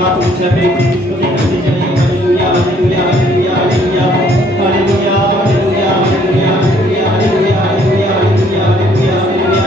महिमा तुम छठे स्तुति करते चले hallelujah hallelujah hallelujah hallelujah hallelujah hallelujah hallelujah hallelujah hallelujah hallelujah hallelujah hallelujah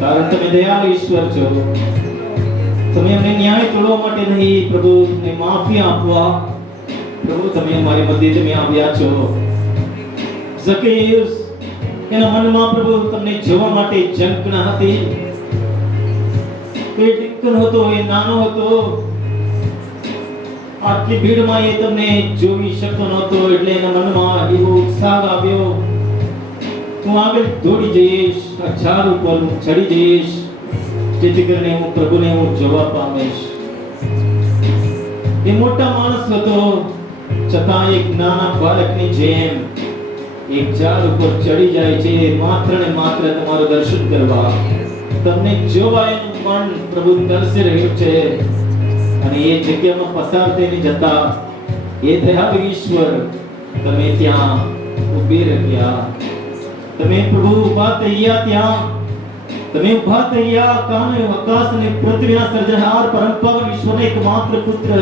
કારણ તમે દયાળુ ઈશ્વર છો. તમે અમને ન્યાય તોડવા માટે નહીં પ્રભુ, તમને માફી આપવા પ્રભુ તમે અમારી મધ્ય તમે આવ્યા છો. ઝકેયુસ એના મનમાં પ્રભુ તમને જોવા માટે ઝંખના હતી. એ ડિંકન હતો, એ નાનો હતો, આટલી ભીડમાં એ તમને જોઈ શકતો નહોતો. એટલે એના મનમાં એવો ઉત્સાહ આવ્યો, હું આગળ દોડી જઈશ, આ ઝાડ ઉપર હું ચડી જઈશ, જેથી કરીને હું પ્રભુને હું જોવા પામીશ. એ મોટા માણસ હતો, છતાં એક નાના બાળકની જેમ એક ઝાડ ઉપર ચડી જાય છે, માત્ર ને માત્ર તમારું દર્શન કરવા, તમને જોવા એનું મન પ્રભુ તરસી રહ્યું છે. અને એ જગ્યામાં પસાર થઈને જતા એ દયાળુ ઈશ્વર તમે ત્યાં ઊભી રહ્યા. તમે પ્રભુ ઊભા થયા ત્યાં, તમે ઊભા થયા કાને આકાશ અને પૃથ્વીના સર્જનહાર પરમ પાવન ઈશ્વરના એકમાત્ર પુત્ર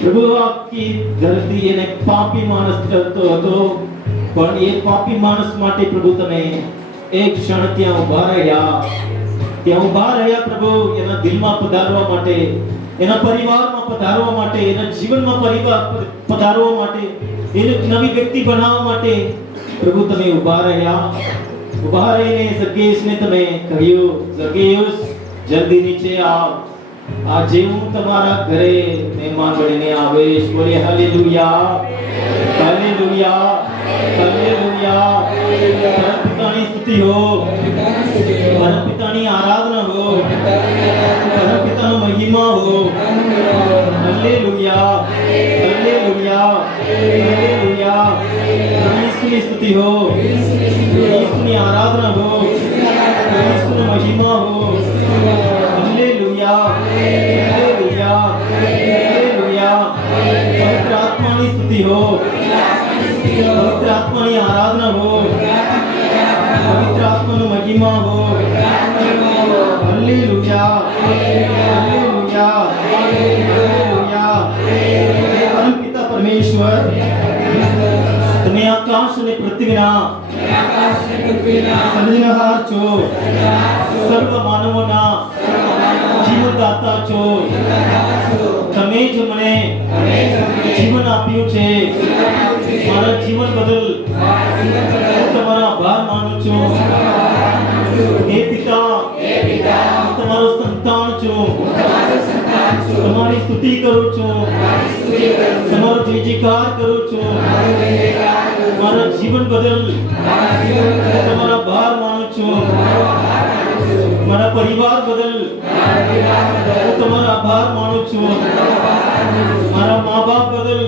પ્રભુ. આખી ધરતી એને પાપી માણસ કરતો હતો, પણ એ પાપી માણસ માટે પ્રભુ તમે એક ક્ષણ ત્યાં ઊભા રહ્યા. ત્યાં ઊભા રહ્યા પ્રભુ, એના દિલમાં પધારવા માટે, એના પરિવારમાં પધારવા માટે, એના જીવનમાં પધારવા માટે, એને નવી વ્યક્તિ બનાવવા માટે પ્રભુ તમે ઊભા રહ્યા. ઊભા રહીને ઝકેસને તમે કહ્યું, ઝકેસ જલ્દી નીચે આવ, આજે હું તમારા ઘરે મહેમાન બનીને આવીશ. બોલે હાલેલુયા, હાલેલુયા, હાલેલુયા. પરમ પિતાની સ્તુતિ હો, પરમ પિતાની આરાધના હો, પરમ પિતાનો મહિમા હો. Hallelujah, hallelujah, hallelujah. ઈસુની સ્તુતિ હો, ઈસુની આરાધના હો, ઈસુનો મહિમા હો. Hallelujah, hallelujah, hallelujah. પવિત્ર આત્માની સ્તુતિ હો, પવિત્ર આત્માની આરાધના હો, પવિત્ર આત્માનો મહિમા હો. Hallelujah, hallelujah, hallelujah. પરમ પિતા પરમેશ્વર, તમે આકાશ અને પૃથ્વીના સર્જનહાર છો, સર્વ માનવોના જીવનદાતા છો. તમે જ મને જીવન આપ્યું છે. મારા જીવન બદલ હું તમારો આભાર માનું છું. હે પિતા, હું તમારો સંતાન છું, તમારી સ્તુતિ કરું છું, તમારો જય જયકાર કરું છું. મારા જીવન બદલ હું તમારો આભાર માનું છું. મારા પરિવાર બદલ હું તમારો આભાર માનું છું. મારા મા બાપ બદલ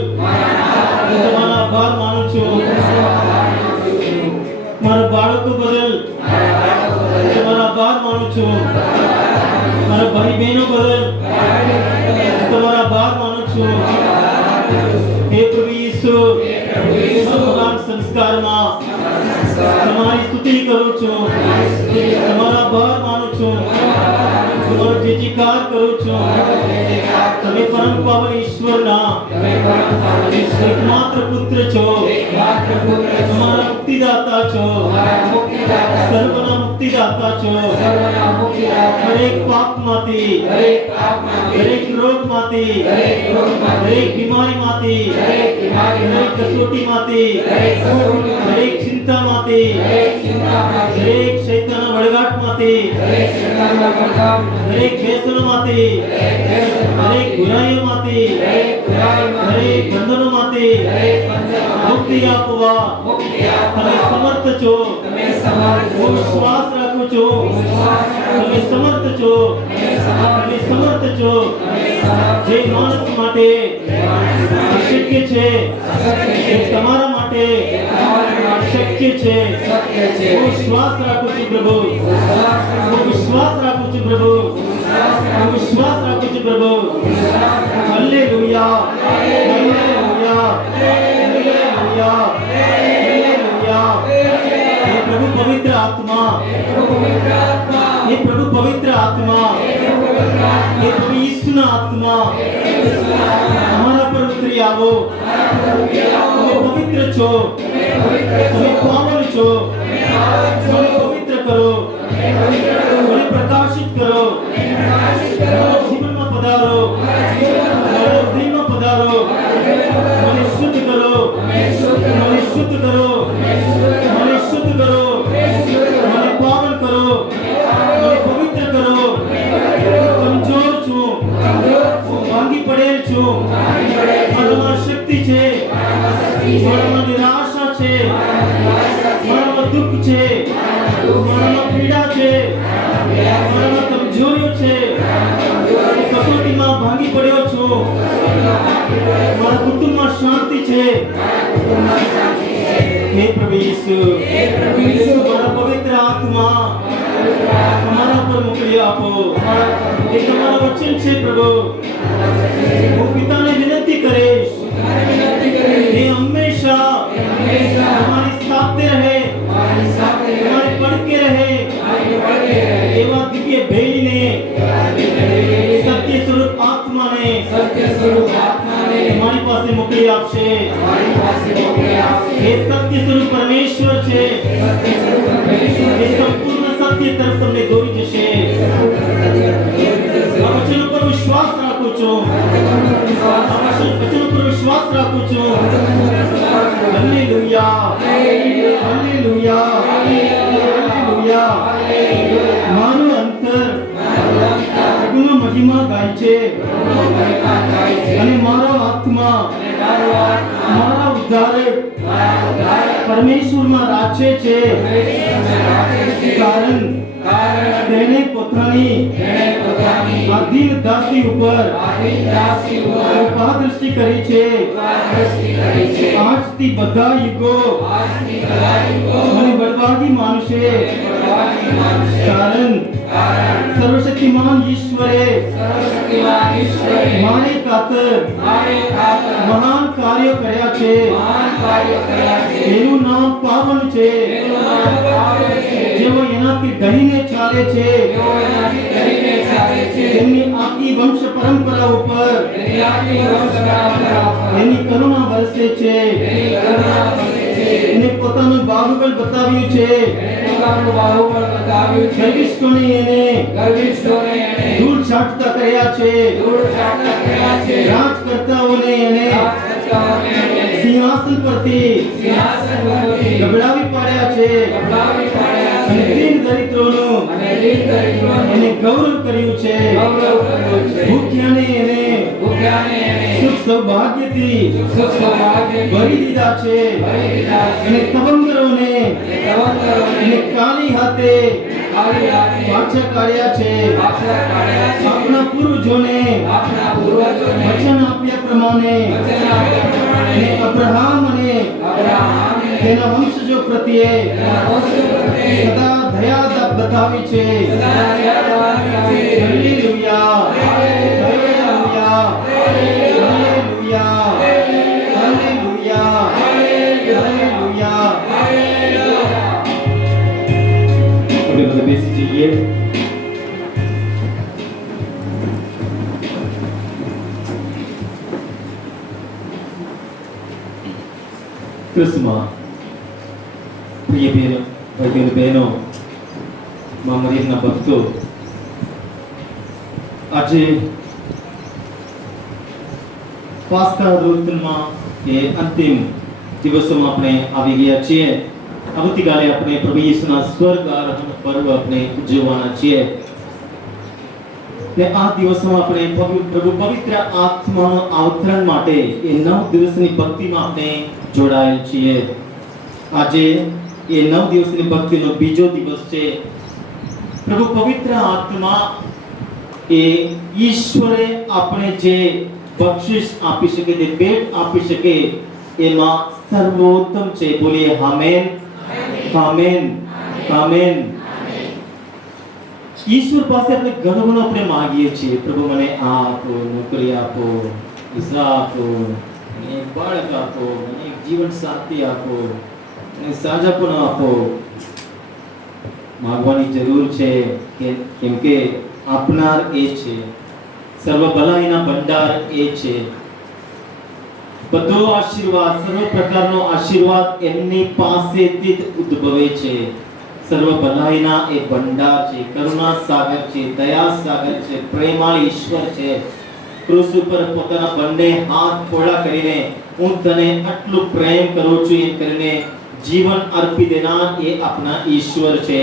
હું તમારો આભાર માનું છું. મારા બાળકો બદલ હું તમારો આભાર માનું છું. મારા ભાઈ બહેનો બદલ હું તમારો આભાર માનું છું. હે પ્રભુ ઈસુ, મહાન સંસ્કારમાં તમારી સ્તુતિ કરું છું, તમારો આભાર માનું છું, તમારો જય જયકાર કરું છું. તમે પરમ પાવન ઈશ્વરના એકમાત્ર પુત્ર છો, તમારા મુક્તિદાતા છો, સર્વના મુક્તિદાતા છો. દરેક પાપમાંથી, દરેક રોગમાંથી, દરેક બીમારીમાંથી, દરેક કસોટીમાંથી, દરેક ચિંતામાંથી, દરેક શૈતાનના વળગાટમાંથી, દરેક વ્યસનમાંથી, દરેક બુરાઈઓમાંથી, દરેક બંધનોમાંથી મુક્તિ આપવા તમે સમર્થ છો. હું વિશ્વાસ રાખું છું, તમે સમર્થ છો, તમે સમર્થ છો. જે માણસ માટે શક્ય છે એ તમારા માટે શક્ય છે. હું વિશ્વાસ રાખું છું પ્રભુ, હું વિશ્વાસ રાખું છું પ્રભુ, હું વિશ્વાસ રાખું છું પ્રભુ. Hallelujah, hallelujah, hallelujah, hallelujah. હે પ્રભુ પવિત્ર આત્મા, હે પ્રભુ પવિત્ર આત્મા, હે પ્રભુ ઈસુના આત્મા અમારા પર ઉતરી આવો. તમે પવિત્ર છો, તમે પાવન છો. મને પવિત્ર કરો, મને પ્રકાશિત કરો. મારા જીવનમાં પધારો, મારા હૃદયમાં પધારો. મને શુદ્ધ કરો, મને શુદ્ધ કરો, મને શુદ્ધ કરો. મારામાં પીડા છે, મારામાં કમજોરીઓ છે, કસોટીમાં ભાંગી પડ્યો છો, મારા કુટુંબમાં શાંતિ છે. હે પ્રભુ ઈસુ, મારા પવિત્ર આત્મા તમારા પર મોકલી આપો. એ તમારું વચન છે પ્રભુ. હું પિતાને વિનંતી કરીશ એ હંમેશા તમારી સાથે રહે, તમારી પડકે રહે, એવા દિવ્ય ભેળીને સત્ય સ્વરૂપ આત્માને તમારી પાસે મોકલી આપશે. એ સત્ય સ્વરૂપ પરમેશ્વર છે. એ સંપૂર્ણ સત્ય તરફ તમને દોરી જશે. આ વચન ઉપર વિશ્વાસ રાખું છું. આ વચન ઉપર વિશ્વાસ રાખું છું. Hallelujah, hallelujah, hallelujah. મારું અંતર પ્રભુનો મહિમા ગાય છે અને મારો આત્મા મારા ઉદ્ધારક પરમેશ્વરમાં રાચે છે. કારણ તેને પોતાની આધીન દાસી ઉપર કૃપા દૃષ્ટિ કરી છે. આજથી બધા યુગો મને બળવાદી માનશે. કારણ સર્વશક્તિમાન ઈશ્વરે મારે ખાતર મહાન કાર્યો કર્યા છે. એનું નામ પાવન છે. જેઓ એનાથી ડરીને ચાલે છે તેમની આખી વંશ પરંપરા ઉપર એની કરુણા વરસે છે. એને પોતાનું બાહુબળ બતાવ્યું છે. ગર્વિષ્ઠોને એને ધૂળ ચાટતા કર્યા છે. રાજકર્તાઓને એને સિંહાસન પરથી ગબડાવી પાડ્યા છે. અને દીન દરિદ્રોનું એને ગૌરવ કર્યું છે. ભૂખ્યાને એને સુખ સૌભાગ્યથી ભરી દીધા છે. અને તવંગરોને એને કાલી હાથે પાછા કાઢ્યા છે. આપણા પૂર્વજોને વચન આપ્યા પ્રમાણે અને અબ્રાહમ અને તેના વંશજો પ્રત્યે સદા દયા બતાવી છે. Hallelujah, hallelujah, hallelujah, hallelujah, hallelujah. આપણે બધા બેસી જઈએ. ક્રિસ્મા પ્રિય બહેનો, ભાઈઓ અને બહેનો, મા મરિયમના ભક્તો, આજે પાસ્કા ઋતુમાં એ અંતિમ દિવસોમાં આપણે આવી ગયા છીએ. આવતીકાલે આપણે પ્રભુ ઈસુના સ્વર્ગ આરોહણ પર્વ આપણે ઉજવવાના છીએ. ને આ દિવસોમાં આપણે પ્રભુ પવિત્ર આત્માનું અવતરણ માટે એ 9 દિવસની ભક્તિમાં આપણે જોડાયેલ છીએ. આજે એ 9 દિવસની ભક્તિનો બીજો દિવસ છે. પ્રભુ પવિત્ર આત્મા એ ઈશ્વરે આપણે જે બક્ષિસ આપી શકે, તે ભેટ આપી શકે, એમાં સર્વોત્તમ છે. બોલીએ આમેન, આમેન, આમેન. ઈશ્વર પાસે આપણે ઘણું આપણે માંગીએ છીએ. પ્રભુ મને આ આપો, નોકરી આપો, વિઝા આપો, મને એક બાળક આપો, મને એક જીવન સાથી આપો, મને સાજાપણ આપો. માંગવાની જરૂર છે કેમ કે આપનાર એ છે. સર્વ ભલાઈના ભંડાર એ છે. બધો આશીર્વાદ, સર્વ પ્રકારનો આશીર્વાદ એમની પાસેથી જ ઉદ્ભવે છે. સર્વ ભલાઈના એ ભંડાર છે. કરુણા સાગર છે, દયા સાગર છે, પ્રેમાળ ઈશ્વર છે. ક્રુસ ઉપર પોતાના બંને હાથ ખોલા કરીને હું તને આટલું પ્રેમ કરું છું એમ કરીને જીવન અર્પી દેનાર એ આપણા ઈશ્વર છે.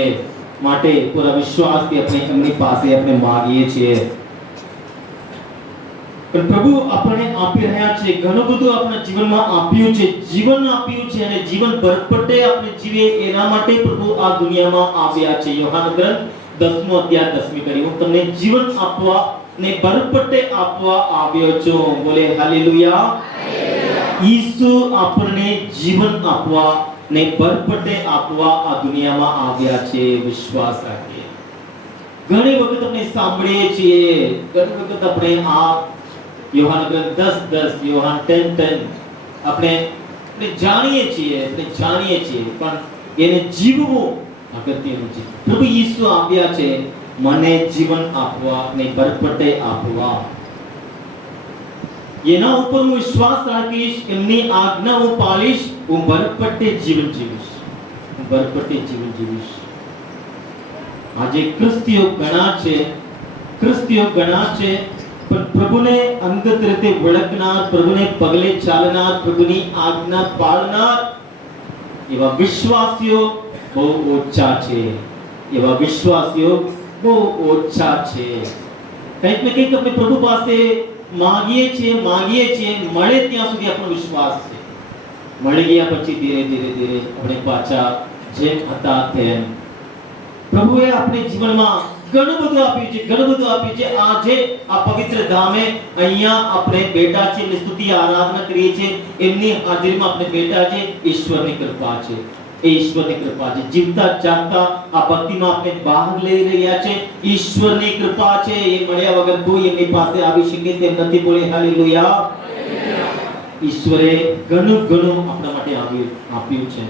માટે પૂરા વિશ્વાસથી આપણે એમની પાસે આપણે માંગીએ છીએ. પણ પ્રભુ આપણને આપી રહ્યા છે, ઘણું બધું આપણા જીવનમાં આપ્યું છે, જીવન આપ્યું છે અને જીવન ભરપટે આપણે જીવીએ એના માટે પ્રભુ આ દુનિયામાં આવ્યા છે. યોહાન ગ્રંથ 10મો અધ્યાય 10મી કડી, હું તમને જીવન આપવા ને ભરપટે આપવા આવ્યો છું. બોલે હાલેલુયા. ઈસુ આપણને જીવન આપવા ને ભરપટે આપવા આ દુનિયામાં આવ્યા છે. વિશ્વાસ રાખીએ. ઘણી વખત આપણે સાંભળીએ છીએ, ઘણી વખત આપણે આ યોહાન ગ્રંથ 10:10, યોહાન 10:10 આપણે જાણીએ છીએ, પણ એને જીવવું અગત્યનું છે. પ્રભુ ઈસુ આવ્યા છે મને જીવન આપવા ને ભરપટે આપવા. એના ઉપર હું વિશ્વાસ રાખીશ, એમની આજ્ઞા હું પાળીશ, હું ભરપટે જીવન જીવીશ. આજે ક્રિસ્તીઓ ઘણા છે, પણ પ્રભુને અંગત રીતે ઓળખનાર, પ્રભુને પગલે ચાલનાર, પ્રભુની આજ્ઞા પાળનાર એવા વિશ્વાસીઓ બહુ ઓછા છે. કંઈક ને કંઈક આપણે પ્રભુ પાસે માંગીએ છીએ, મળે ત્યાં સુધી આપણો વિશ્વાસ છે. મળી ગયા પછી ધીરે આપણે પાછા જેમ હતા તેમ. પ્રભુએ આપણે જીવનમાં ઘણું બધું આપ્યું છે. આજે આ પવિત્ર ધામે અહીંયા આપણે બેઠા છે, એમની સ્તુતિ આરાધના કરીએ છીએ, એમની હાજરીમાં આપણે બેઠા છે. ઈશ્વરની કૃપા છે. જીવતા જાગતા આ ભક્તિમાં આપણે ભાગ લઈ રહ્યા છે. ઈશ્વરની કૃપા છે. એ મળ્યા વગર કોઈ એમની પાસે આવી શકે તેમ નથી. બોલે હાલેલુયા. ઈશ્વરે ઘણું આપણા માટે આપ્યું છે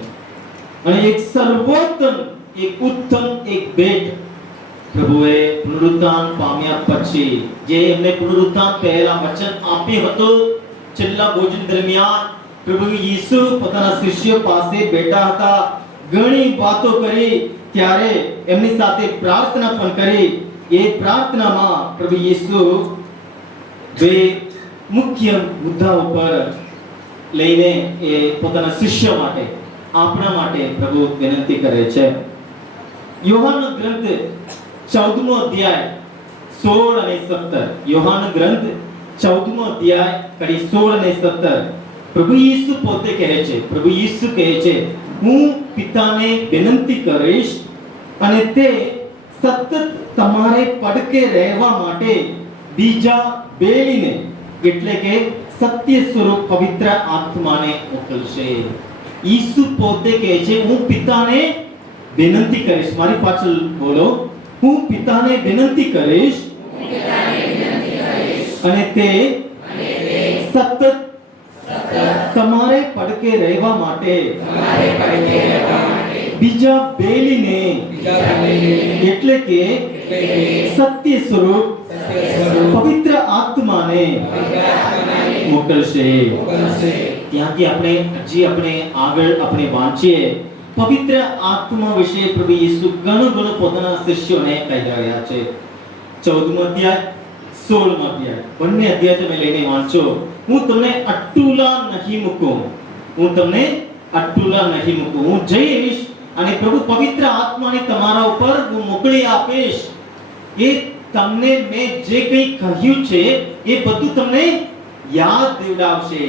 અને એક સર્વોત્તમ, એક ઉત્તમ, એક ભેટ પ્રભુએ પુનરુત્થાન પામ્યા પછી, જે એમને પુનરુત્થાન પહેલા વચન આપ્યું હતું, છેલ્લા ભોજન દરમિયાન પ્રભુ ઈસુ પોતાના શિષ્યો પાસે બેઠા હતા, ઘણી વાતો કરી, ત્યારે એમની સાથે પ્રાર્થના પણ કરી. એ પ્રાર્થનામાં પ્રભુ ઈસુ બે મુખ્ય મુદ્દાઓ પર લઈને એ પોતાના શિષ્યો માટે, આપણા માટે પ્રભુ વિનંતી કરે છે. યોહાન ગ્રંથ 14મો અધ્યાય 16 અને 17. યોહાન ગ્રંથ 14મો અધ્યાય કડી 16 અને 17. પ્રભુ ઈસુ પોતે કહે છે, હું પિતાને વિનંતી કરીશ અને તે સતત તમારે પડકે રહેવા માટે બીજા બેલીને, એટલે કે સત્ય સ્વરૂપ પવિત્ર આત્માને મોકલશે. ઈસુ પોતે કહે છે, હું પિતાને વિનંતી કરીશ. મારી પાછળ બોલો, હું પિતાને વિનંતી કરીશ અને તે સતત તમારે પડકે રહેવા માટે બીજા બેલીને, એટલે કે સત્ય સ્વરૂપ પવિત્ર આત્માને મોકલશે. ત્યાંથી આપણે આગળ વાંચીએ. પવિત્ર આત્મા વિશે પ્રભુ ઈસુ ઘણું પોતાના શિષ્યોને કહી રહ્યા છે. 14મો અધ્યાય, 16મો અધ્યાય, બંને અધ્યાય તમે લઈને વાંચો. હું તમને અટુલા નહીં મૂકું, હું જઈશ અને પ્રભુ પવિત્ર આત્માને તમારા ઉપર હું મોકલી આપીશ. એ તમને મેં જે કંઈ કહ્યું છે એ બધું તમને યાદ દેવડાવશે.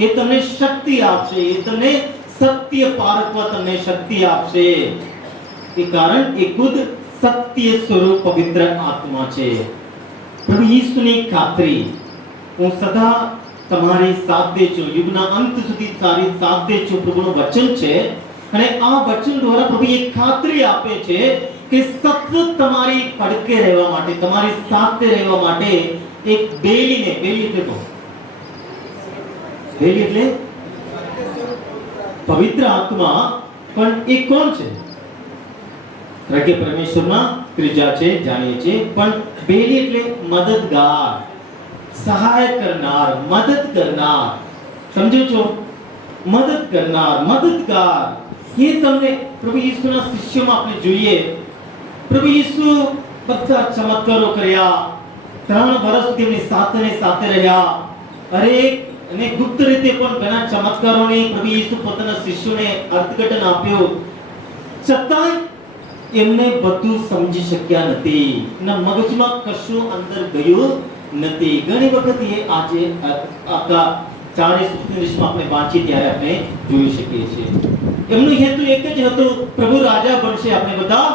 એ તમને શક્તિ આપશે. એ તમને સત્ય પારખવા તમને શક્તિ આપશે. એ કારણ એ ખુદ સત્ય સ્વરૂપ પવિત્ર આત્મા છે. પ્રભુ ઈસુની ખાતરી હું સદા તમારી સાથે છું, યુગના અંત સુધી તારી સાથે છું, પ્રભુનું વચન છે. અને આ વચન દ્વારા પ્રભુ એક ખાતરી આપે છે કે સતત તમારી પડકે રહેવા માટે, તમારી સાથે રહેવા માટે એક બેલી એટલે પવિત્ર આત્મા. પણ એ કોણ છે? કારણ કે પરમેશ્વરના ત્રીજા છે, જાણીએ છીએ, પણ બેલી એટલે મદદગાર, સહાય કરનાર, મદદ કરનાર. સમજો છો? મદદગાર. એ તમને પ્રભુ ઈસુના શિષ્યોમાં આપણે જોઈએ. પ્રભુ ઈસુ બધા ચમત્કારો કર્યા, 3 વર્ષ સુધી એમની સાથે રહ્યા. અને ગુપ્ત રીતે પણ ઘણા ચમત્કારોની પ્રભુ ઈસુ પોતાના શિષ્યોને અર્થઘટન આપ્યો. છતાંય એમને બધું સમજી શક્યા નથી, એના મગજમાં કશું અંદર ગયું નથી. ઘણી વખત એ આજે આપણા 40 ઉપનિષદમાં આપણે વાંચીએ ત્યારે આપણે જોઈ શકીએ છીએ. એમનો હેતુ એક જ હતો, પ્રભુ રાજા બનશે, આપણે બધા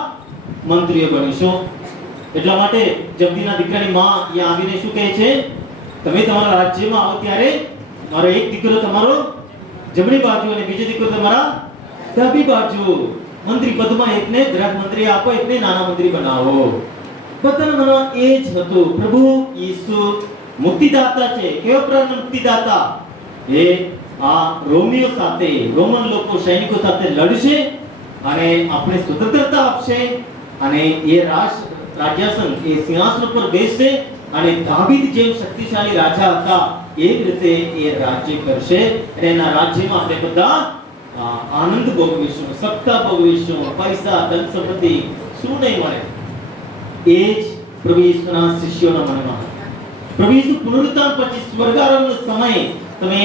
મંત્રીઓ બનીશું. એટલા માટે જબદીના દીકરાની માં અહીંયા આવીને શું કહે છે, તમે તમારા રાજ્યમાં આવો ત્યારે મારો એક દીકરો તમારો જમણી બાજુ અને બીજો દીકરો તમારા ડાબી બાજુ. મંત્રી પદમાં એકને ગ્રહ મંત્રી આપો, એકને નાના મંત્રી બનાવો. બધાના મનમાં એ જ હતું. પ્રભુ ઈસુ મુક્તિદાતા છે. કેવો પ્રભુ મુક્તિદાતા? એ આ રોમીઓ સાથે, રોમન લોકો સૈનિકો સાથે લડશે અને આપણે સ્વતંત્રતા આપશે અને એ રાજ્યાસન, એ સિંહાસન પર બેસશે અને દાવીદ જેમ શક્તિશાળી રાજા હતા એ રીતે એ રાજ્ય કરશે અને એના રાજ્યમાં આપણે બધા આનંદ ભોગવીશું, સત્તા ભોગવીશું, પૈસા, ધન સંપત્તિ શું નહીં મળે. એ જ પ્રભુ ઈસુના શિષ્યોના મનમાં. પ્રભુ ઈસુ પુનરુત્થાન પછી સ્વર્ગારોહણનો સમય તમે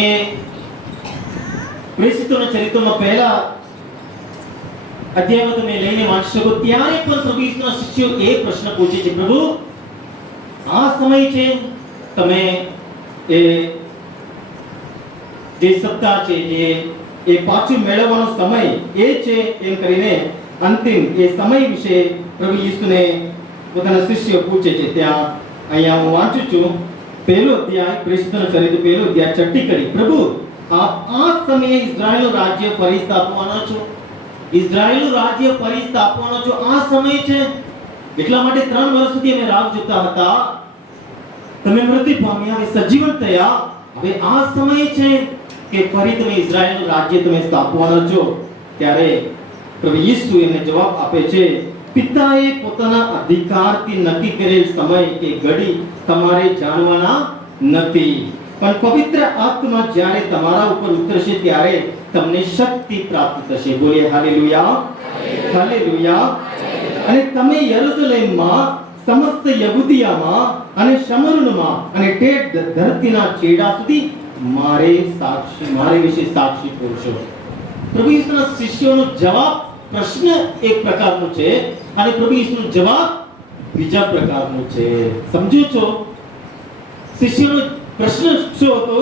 પ્રેષિતોના ચરિત્રોમાં પહેલા અધ્યાયમાં તમે લઈને વાંચી શકો. ત્યારે પણ પ્રભુ ઈસુના શિષ્યો એક પ્રશ્ન પૂછે છે, પ્રભુ આ સમય છે, તમે એ જે સત્તા છે, જે એ પાછું મેળવવાનો સમય એ છે એમ કરીને અંતિમ એ સમય વિશે પ્રભુ ઈસુને પોતાના શિષ્યો પૂછે છે. ત્યાં અહીંયા હું વાંચું છું, પહેલો અધ્યાય પ્રેષિતોના ચરિત્ર, પહેલો અધ્યાય 6ઠી કડી. પ્રભુ આપ આ સમયે ઇઝરાયલનું રાજ્ય ફરી સ્થાપવાના છો. ઇઝરાયલનું રાજ્ય ફરી સ્થાપવાનો છો, આ સમય છે. એટલા માટે 3 વર્ષ સુધી અમે રાહ જોતા હતા. તમે મૃત્યુ પામ્યા, હવે સજીવન થયા. હવે આ સમય છે કે ફરી તમે ઇઝરાયલનું રાજ્ય તમે સ્થાપવાના છો. ત્યારે પ્રભુ ઈસુ એમને જવાબ આપે છે, પિતાએ પોતાના અધિકારથી નક્કી કરેલ સમય કે ઘડી તમારે જાણવાના નથી, પણ પવિત્ર આત્મા જ્યારે તમારા ઉપર ઉતરશે ત્યારે તમને શક્તિ પ્રાપ્ત થશે. બોલીએ હાલેલુયા, હાલેલુયા. અને તમે યરુશલેમમાં, સમસ્ત યહૂદિયામાં અને શમરૂનમાં અને ઠેઠ ધરતીના છેડા સુધી મારે વિશે સાક્ષી પુરુષો. પ્રભુ ઈસુના શિષ્યોનો જવાબ, પ્રશ્ન એક પ્રકારનો છે અને પ્રભુ ઈસુનો જવાબ બીજા પ્રકારનો છે. સમજો છો? શિષ્યોનો પ્રશ્ન શું હતો?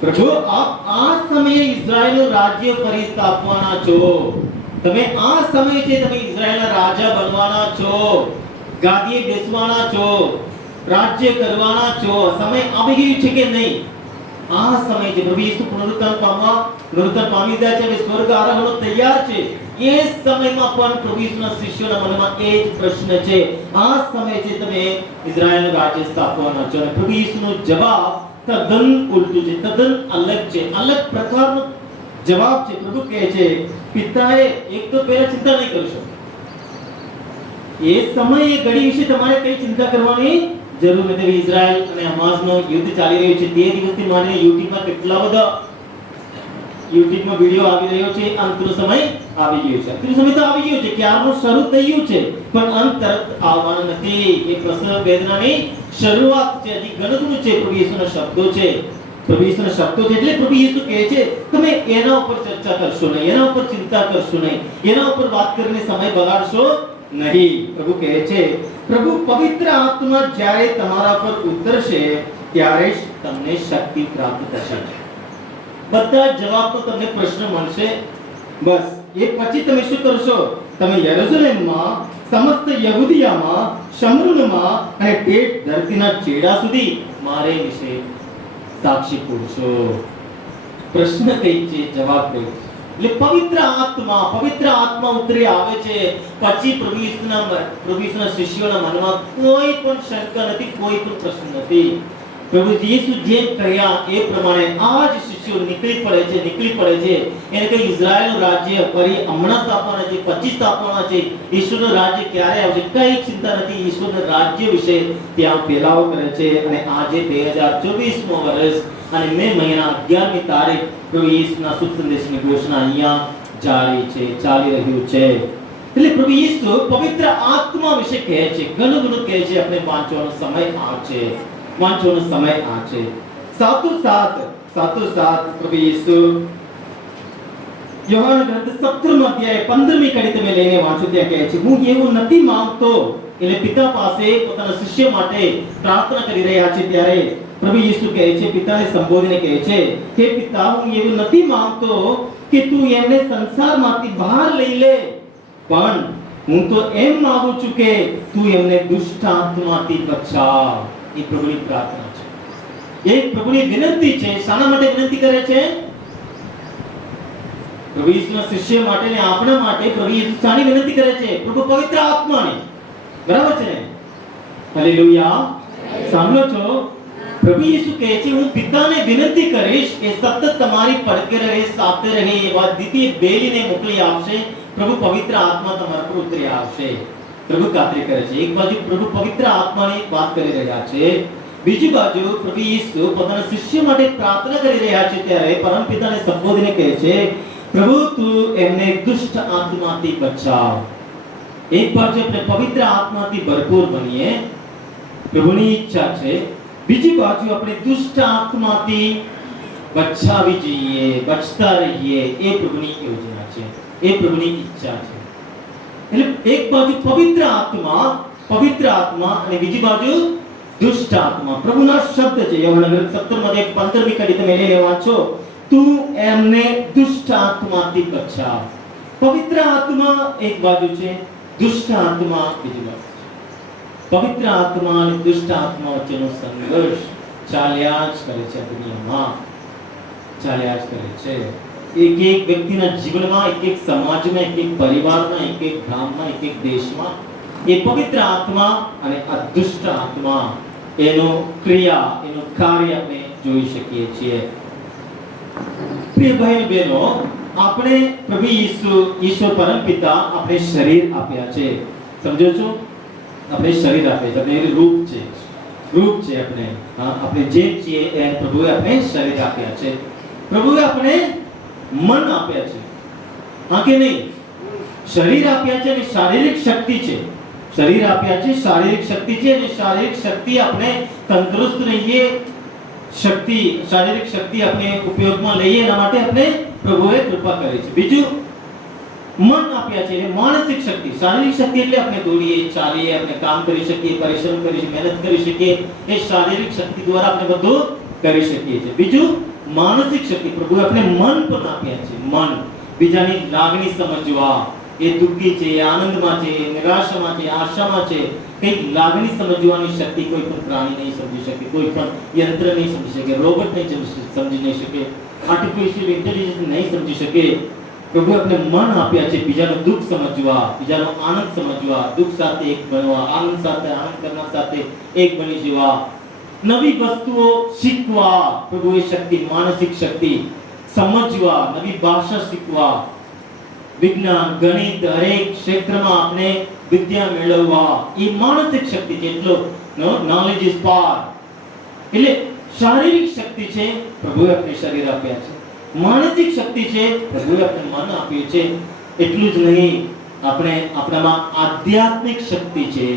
પ્રભુ આપ આ સમયે ઇઝરાયલનું રાજ્ય ફરી સ્થાપવાના છો. તમે આ સમય છે, તમે ઇઝરાયલના રાજા બનવાના છો, ગાદીએ બેસવાના છો, રાજ્ય કરવાના છો. સમય આવી ગયું છે કે નહીં? આ સમય છે. પ્રભુ ઈસુ પુનરુત્થાન પામી ગયા છે, હવે સ્વર્ગ આરોહણો તૈયાર છે. એ સમયમાં પણ પ્રભુ ઈસુના શિષ્યોના મનમાં એ જ પ્રશ્ન છે. આ સમય છે, તમે ઇઝરાયલનું રાજ્ય સ્થાપવાના છો. અને પ્રભુ ઈસુનો જવાબ તદ્દન ઉલટું છે, તદ્દન અલગ છે, અલગ પ્રકારનો જવાબ છે. પ્રભુ કહે છે, પિતાએ એક તો પહેલા ચિંતા નહીં કરશો. એ સમય, એ ઘડી વિશે તમારે કઈ ચિંતા કરવાની જરૂર નથી. ઇઝરાયલ અને હમાસનો યુદ્ધ ચાલી રહ્યું છે. તે દિવસથી માંડીને યુટ્યુબમાં કેટલા બધા યુટ્યુબમાં વિડિયો આવી રહ્યો છે. અંતનો સમય આવી ગયો છે. અંતનો સમય તો આવી ગયો છે, ક્યારનો શરૂ થઈ ગયું છે, પણ અંત તરત આવવાનો નથી. એ પ્રસવ વેદનાની શરૂઆત છે. હજી ઘણું છે. પ્રભુ ઈસુના શબ્દો છે, પ્રભુ ઈસુના શબ્દો છે. એટલે પ્રભુ ઈસુ કહે છે, તમે એના ઉપર ચર્ચા કરશો નહીં, એના ઉપર ચિંતા કરશો નહીં, એના ઉપર વાત કરીને સમય બગાડશો નહીં. પ્રભુ કહે છે, પ્રભુ પવિત્ર આત્મા જ્યારે તમારા પર ઉતરશે ત્યારે જ તમને શક્તિ પ્રાપ્ત થશે. બધા જવાબ તો તમને પ્રશ્ન મળશે. બસ એ પછી તમે શું કરશો? તમે યરુશલેમમાં, સમસ્ત યહૂદિયામાં, શમરૂનમાં અને ઠેઠ ધરતીના છેડા સુધી મારે વિશે સાક્ષી પુરુષો. પ્રશ્ન કઈ છે, જવાબ કઈ? એટલે પવિત્ર આત્મા ઉતરી આવે છે પછી પ્રભુ ઈસુના શિષ્યોના મનમાં કોઈ પણ શંકા નથી, કોઈ પણ પ્રશ્ન નથી. પ્રભુ ઈસુ જે કહ્યા એ પ્રમાણે આ જ શિષ્યો નીકળી પડે છે. એને કઈ ઇઝરાયલનું રાજ્ય ફરી હમણાં સ્થાપવાના છે, પછી સ્થાપવાના છે. ઈશ્વરનું રાજ્ય ક્યારે આવશે કઈ ચિંતા નથી. ઈશ્વરના રાજ્ય વિશે ત્યાં ફેલાવો કરે છે. અને આજે 2024મો વર્ષ અને મે મહિના 11મી તારીખ પ્રભુ ઈસુના શુભ સંદેશની ઘોષણા અહીંયા ચાલી રહ્યું છે. એટલે પ્રભુ ઈસુ પવિત્ર આત્મા વિશે કહે છે, ઘણું કહે છે. આપણે વાંચવાનો સમય આ છે. સાથોસાથ પ્રભુ ઈસુ યોહાન ગ્રંથ 17 અધ્યાય 15મી કડી તમે લઈને વાંચો ત્યાં કહે છે હું એવું નથી માંગતો એટલે પિતા પાસે પોતાના શિષ્ય માટે પ્રાર્થના કરી રહ્યા છે ત્યારે પ્રભુ યીશુ કહે છે પિતાને સંબોધીને કહે છે હે પિતા હું એવું નથી માંગતો કે તું એમને સંસારમાંથી બહાર લઈ લે પણ હું તો એમ માંગુ છું કે તું એમને દુષ્ટ આત્માથી બચાવ. એ પ્રભુની પ્રાર્થના છે, એ પ્રભુની વિનંતી છે. શાના માટે વિનંતી કરે છે? પ્રભુ ઈસુના શિષ્ય માટે ને આપણા માટે પ્રભુ ઈસુ શાની વિનંતી કરે છે? પ્રભુ પવિત્ર આત્માની. બરાબર છે ને? હાલેલુયા. સાંભળો છો? પ્રભુ ઈસુ કહે છે હું પિતાને વિનંતી કરીશ કે સતત તમારી પડકે રહે, સાથે રહે, એવા દ્વિતીય બેલીને મોકલી આપશે. પ્રભુ પવિત્ર આત્મા તમારા પર ઉતરી આવશે. પ્રભુ ખાતરી કરે છે. એક બાજુ પ્રભુ પવિત્ર આત્માની વાત કરી રહ્યા છે, બીજી બાજુ પ્રભુ ઈસુ પોતાના શિષ્ય માટે પ્રાર્થના કરી રહ્યા છે ત્યારે પરમપિતાને સંબોધીને કહે છે પ્રભુ તું એમને દુષ્ટ આત્માથી બચાવ. એક બાજુ આપણે પવિત્ર આત્માથી ભરપૂર બનીએ, પ્રભુની ઈચ્છા છે. બીજી બાજુ આપણે દુષ્ટ આત્માથી બચાવી જઈએ, બચતા રહીએ, એ પ્રભુની યોજના છે, એ પ્રભુની ઈચ્છા છે. એટલે એક બાજુ પવિત્ર આત્મા અને બીજી બાજુ દુષ્ટ આત્મા. પ્રભુના શબ્દ છે યોહાન ગ્રંથ 17 15મી કડી તમે લઈને વાંચો તું એમને દુષ્ટ આત્માથી બચાવ. પવિત્ર આત્મા એક બાજુ છે, દુષ્ટ આત્મા બીજી બાજુ છે. પવિત્ર આત્મા અને દુષ્ટ આત્મા વચ્ચેનો સંઘર્ષ ચાલ્યા જ કરે છે દુનિયામાં, ચાલ્યા જ કરે છે. એક એક વ્યક્તિના જીવનમાં, એક એક સમાજમાં, એક એક પરિવારમાં, એક એક ગામમાં, એક એક દેશમાં એ પવિત્ર આત્મા અને આ દુષ્ટ આત્મા એનો ક્રિયા, એનો કાર્ય આપણે જોઈ શકીએ છીએ. પ્રિય ભાઈ બહેનો, આપણે પ્રભુ ઈસુ, ઈશ્વર પરમપિતા આપણે શરીર આપ્યા છે. સમજો છો? આપણે શરીર આપ્યા છે, આપણે રૂપ છે, રૂપ છે આપણે. આપણે જે છીએ એ પ્રભુએ આપણે શરીર આપ્યા છે. પ્રભુએ આપણે મન આપ્યા છે, હા કે નહીં? શરીર આપ્યા છે અને શારીરિક શક્તિ છે. શરીર આપ્યા છે, શારીરિક શક્તિ છે અને શારીરિક શક્તિ આપણે તંદુરસ્ત રહીએ, શારીરિક શક્તિ આપણે ઉપયોગમાં લઈએ એના માટે આપણે પ્રભુએ કૃપા કરી છે. બીજું મન આપ્યા છે એટલે માનસિક શક્તિ. શારીરિક શક્તિ એટલે આપણે દોડીએ, ચાલીએ, આપણે કામ કરી શકીએ, પરિશ્રમ કરી શકીએ, મહેનત કરી શકીએ, એ શારીરિક શક્તિ દ્વારા આપણે બધું કરી શકીએ છીએ. બીજું માનસિક શક્તિ, પ્રભુએ આપણે મન પણ આપ્યા છે. મન, બીજાની લાગણી સમજવા, એ દુઃખી છે, આનંદમાં છે, નિરાશામાં છે, આશામાં છે, કઈક લાગણી સમજવાની શક્તિ કોઈ પણ પ્રાણી નહીં સમજી શકે, કોઈ પણ યંત્ર નહીં સમજી શકે, રોબોટ નહીં સમજી નહીં શકે, આર્ટિફિશિયલ ઇન્ટેલિજન્સ નહીં સમજી શકે. પ્રભુ આપણે મન આપ્યા છે બીજાનું દુઃખ સમજવા, બીજાનો આનંદ સમજવા, દુઃખ સાથે એક બનવા, આનંદ સાથે, આનંદ કરનાર સાથે એક બની જવા, નવી વસ્તુઓ શીખવા. પ્રભુએ શક્તિ, માનસિક શક્તિ સમજવા, નવી ભાષા શીખવા, વિજ્ઞાન, ગણિત, હરેક ક્ષેત્રમાં આપણે વિદ્યા મેળવવા, એ માનસિક શક્તિ છે. એટલો નોલેજ ઇઝ પાવર. એટલે શારીરિક શક્તિ છે, પ્રભુએ આપણે શરીર આપ્યા છે. માનસિક શક્તિ છે, પ્રભુએ આપણે મન આપ્યું છે. એટલું જ નહીં, આપણે આપણામાં આધ્યાત્મિક શક્તિ છે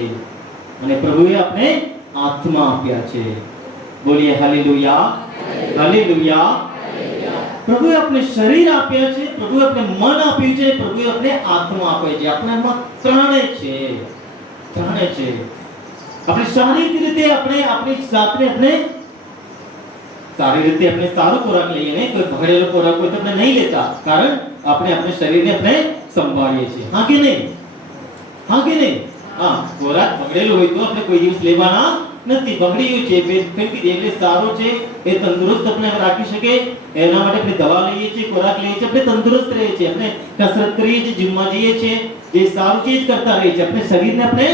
અને પ્રભુએ આપણે આત્મા આપ્યા છે. બોલીએ હાલેલુયા, હાલેલુયા. પ્રભુએ આપણે શરીર આપ્યા છે, પ્રભુએ આપણે મન આપ્યું છે, પ્રભુએ આપણે આત્મા આપ્યો છે. આપણામાં ત્રણે છે, ત્રણે છે. આપણે શારીરિક રીતે આપણે આપણી જાતને આપણે સારી રીતે આપણે સારો ખોરાક લઈએ ને, કોઈ ભગડેલો ખોરાક હોય તો આપણે નહીં લેતા, કારણ આપણે આપણે શરીરને આપણે સંભાળીએ છીએ. હા કે નહીં? હા કે નહીં? હા, ખોરાક બગડેલો હોય તો આપણે કોઈ દિવસ લેવાના નથી. બગડ્યું છે ફેંકી દે એટલે સારો છે, એ તંદુરસ્ત આપણે રાખી શકે એના માટે આપણે દવા લઈએ છીએ, ખોરાક લઈએ છીએ, આપણે તંદુરસ્ત રહીએ છીએ, આપણે કસરત કરીએ છીએ, જીમમાં જઈએ છીએ, જે સારું ચીજ કરતા રહીએ છીએ, આપણે શરીરને આપણે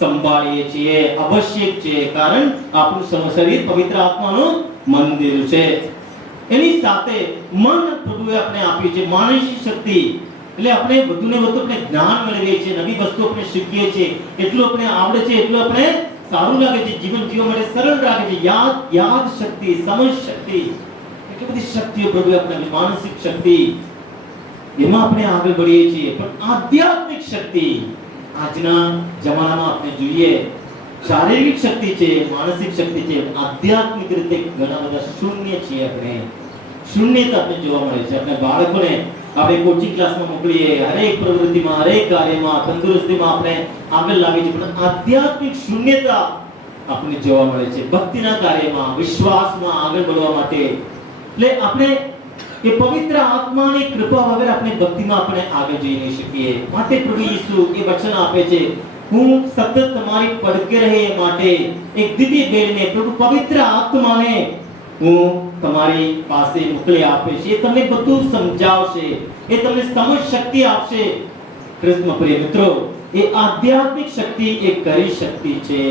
સંભાળીએ છીએ. આવશ્યક છે, કારણ આપણું શરીર પવિત્ર આત્માનું મંદિર છે. એની સાથે મન પ્રભુએ આપણે આપ્યું છે, માનસિક શક્તિ. એટલે આપણે વધુને વધુ આપણે જ્ઞાન મેળવીએ છીએ, નવી વસ્તુ આપણે શીખીએ છીએ, એટલું આપણે આવડે છે, એટલું આપણે સારું લાગે છે, જીવન જીવવા માટે સરળ લાગે છે. યાદ શક્તિ, સમજ શક્તિ, એટલી બધી શક્તિઓ પ્રભુએ આપણે, માનસિક શક્તિ, એમાં આપણે આગળ વધીએ છીએ. પણ આધ્યાત્મિક શક્તિ આજના જમાનામાં આપણે જોઈએ, શારીરિક શક્તિ છે, માનસિક શક્તિ છે, આધ્યાત્મિક રીતે ઘણા બધા શૂન્ય છીએ. આપણે શૂન્યતા આપણે જોવા મળે છે. આપણે બાળકોને આપણે કોચિંગ ક્લાસમાં મોકલીએ, હરેક પ્રવૃત્તિમાં, હરેક કાર્યમાં, તંદુરસ્તીમાં આપણે આગળ લાવીએ છીએ, પણ આધ્યાત્મિક શૂન્યતા આપણને જોવા મળે છે ભક્તિના કાર્યમાં, વિશ્વાસમાં આગળ વધવા માટે. એટલે આપણે એ પવિત્ર આત્માની કૃપા વગર આપણે ભક્તિમાં આપણે આગળ જઈ નહીં શકીએ. માટે પ્રભુ ઈસુ એ વચન આપે છે, હું સતત તમારી પડકે રહે માટે એક દિવ્ય બેલને, પ્રભુ પવિત્ર આત્માને હું તમારી પાસે મોકલી આપીશ. એ તમને બધું સમજાવશે, એ તમને સમજ શક્તિ આપશે. કૃષ્ણ પ્રિય મિત્રો, એ આધ્યાત્મિક શક્તિ એ કરી શક્તિ છે.